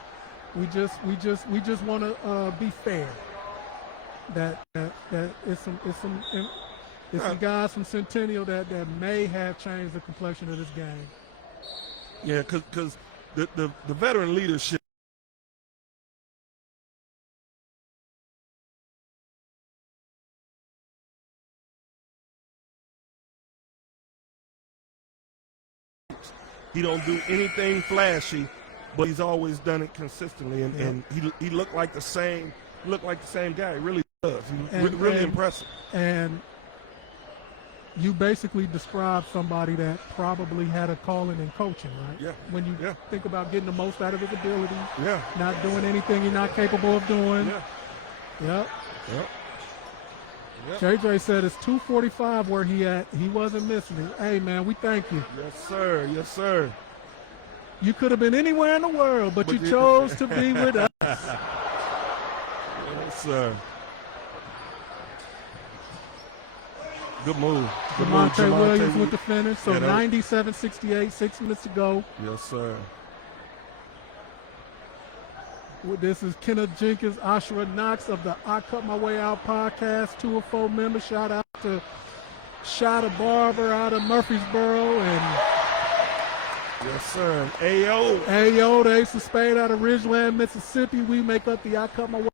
we just want to be fair. That it's some guys from Centennial that may have changed the complexion of this game. Yeah, because the veteran leadership. He don't do anything flashy, but he's always done it consistently, and he looked like the same. Looked like the same guy. He really does. He's really impressive. And you basically described somebody that probably had a calling in coaching, right? Yeah. When you think about getting the most out of his abilities, Yeah. not doing anything you're not capable of doing. Yeah. Yep. Yep. Yep. JJ said it's 245 where he at. He wasn't missing it. Hey, man, we thank you. Yes, sir. Yes, sir. You could have been anywhere in the world, but you chose to be with us. Yes, sir. Good move. Good move, Jamonte Williams with the finish. So Yeah, 97-68, 6 minutes to go. Yes, sir. This is Kenneth Jenkins, Ashra Knox of the I Cut My Way Out podcast, 2 of 4 members. Shout out to Shada Barber out of Murfreesboro and Yes, sir. Ayo. Ayo, the Ace of Spade out of Ridgeland, Mississippi. We make up the I Cut My Way.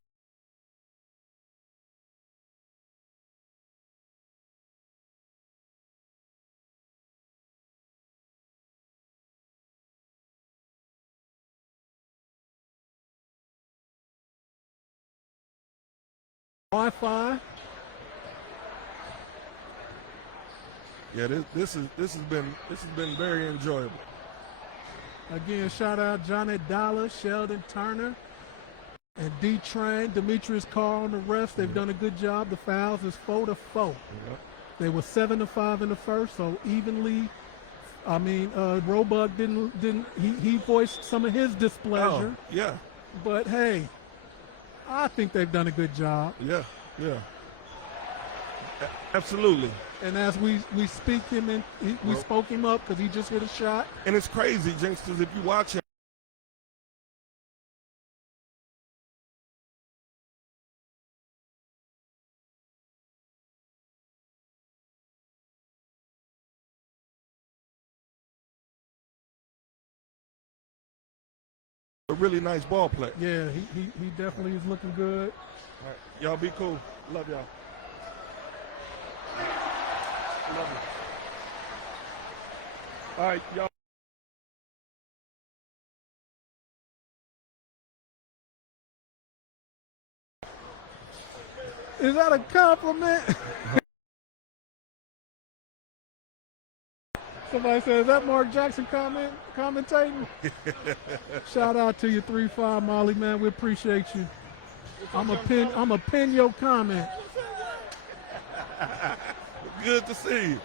Wi-Fi. Yeah, this has been very enjoyable. Again, shout out Johnny Dollar, Sheldon Turner, and D-Train, Demetrius Carr on the refs. They've done a good job. The fouls is 4-4. Yep. They were 7-5 in the first, so evenly. I mean, Roebuck didn't he voiced some of his displeasure. Oh, yeah. But hey, I think they've done a good job. Yeah, yeah. Absolutely. And as we speak him in, we spoke him up because he just hit a shot. And it's crazy, Jinxers, if you watch him. A really nice ball player. Yeah, he definitely is looking good. All right. Y'all be cool. Love y'all. Love you. All right, y'all. Is that a compliment? Somebody said, is that Mark Jackson commentating? Shout out to you, 3-5 Molly, man. We appreciate you. I'm a pin your comment. Good to see you.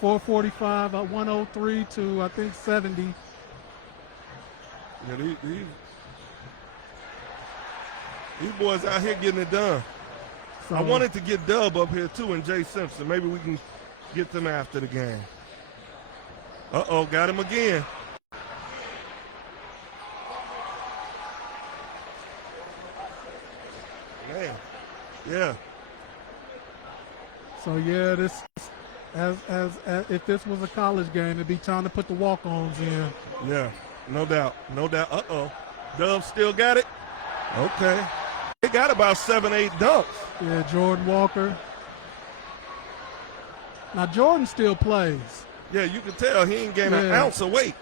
445 103 to I think 70. Yeah, these boys out here getting it done. So, I wanted to get Dub up here too and Jay Simpson. Maybe we can get them after the game. Uh-oh, got him again. Man, yeah. So yeah, this as if this was a college game, it'd be time to put the walk-ons in. Yeah, no doubt, no doubt. Uh-oh, Dub still got it? Okay. They got about 7-8 dunks. Yeah, Jordan Walker. Now Jordan still plays. Yeah, you can tell he ain't gained an ounce of weight.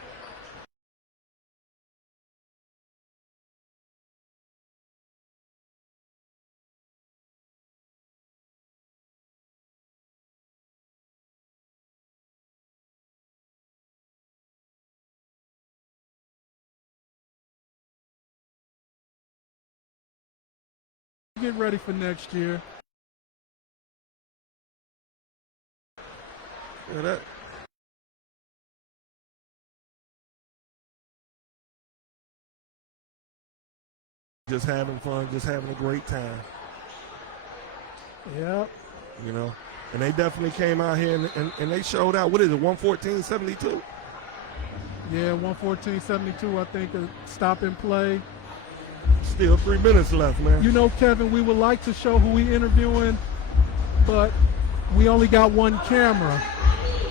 Get ready for next year. Yeah, that. Just having fun, just having a great time. Yep. You know, and they definitely came out here and they showed out. What is it, 114-72? Yeah, 114-72, I think, a stop and play. Still 3 minutes left, man. You know, Kevin, we would like to show who we interviewing, but we only got one camera.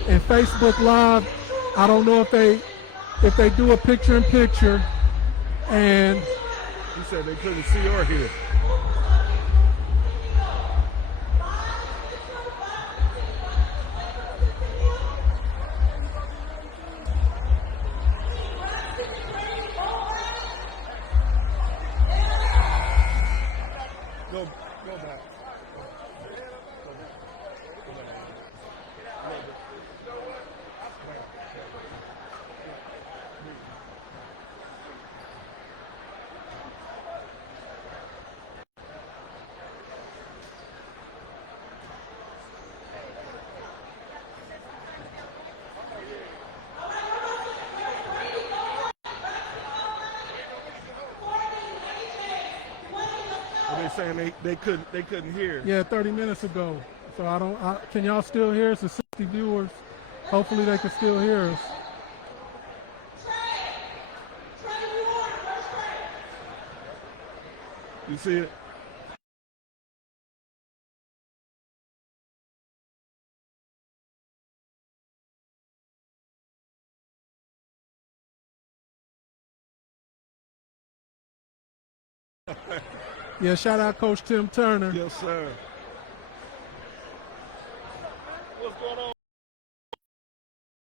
And Facebook Live, I don't know if they do a picture-in-picture, and You said they couldn't see or hear. Go back. They saying they couldn't hear. yeah, 30 minutes ago. So can y'all still hear us? The 60 viewers. Hopefully they can still hear us. You see it? Yeah, shout out Coach Tim Turner. Yes, sir.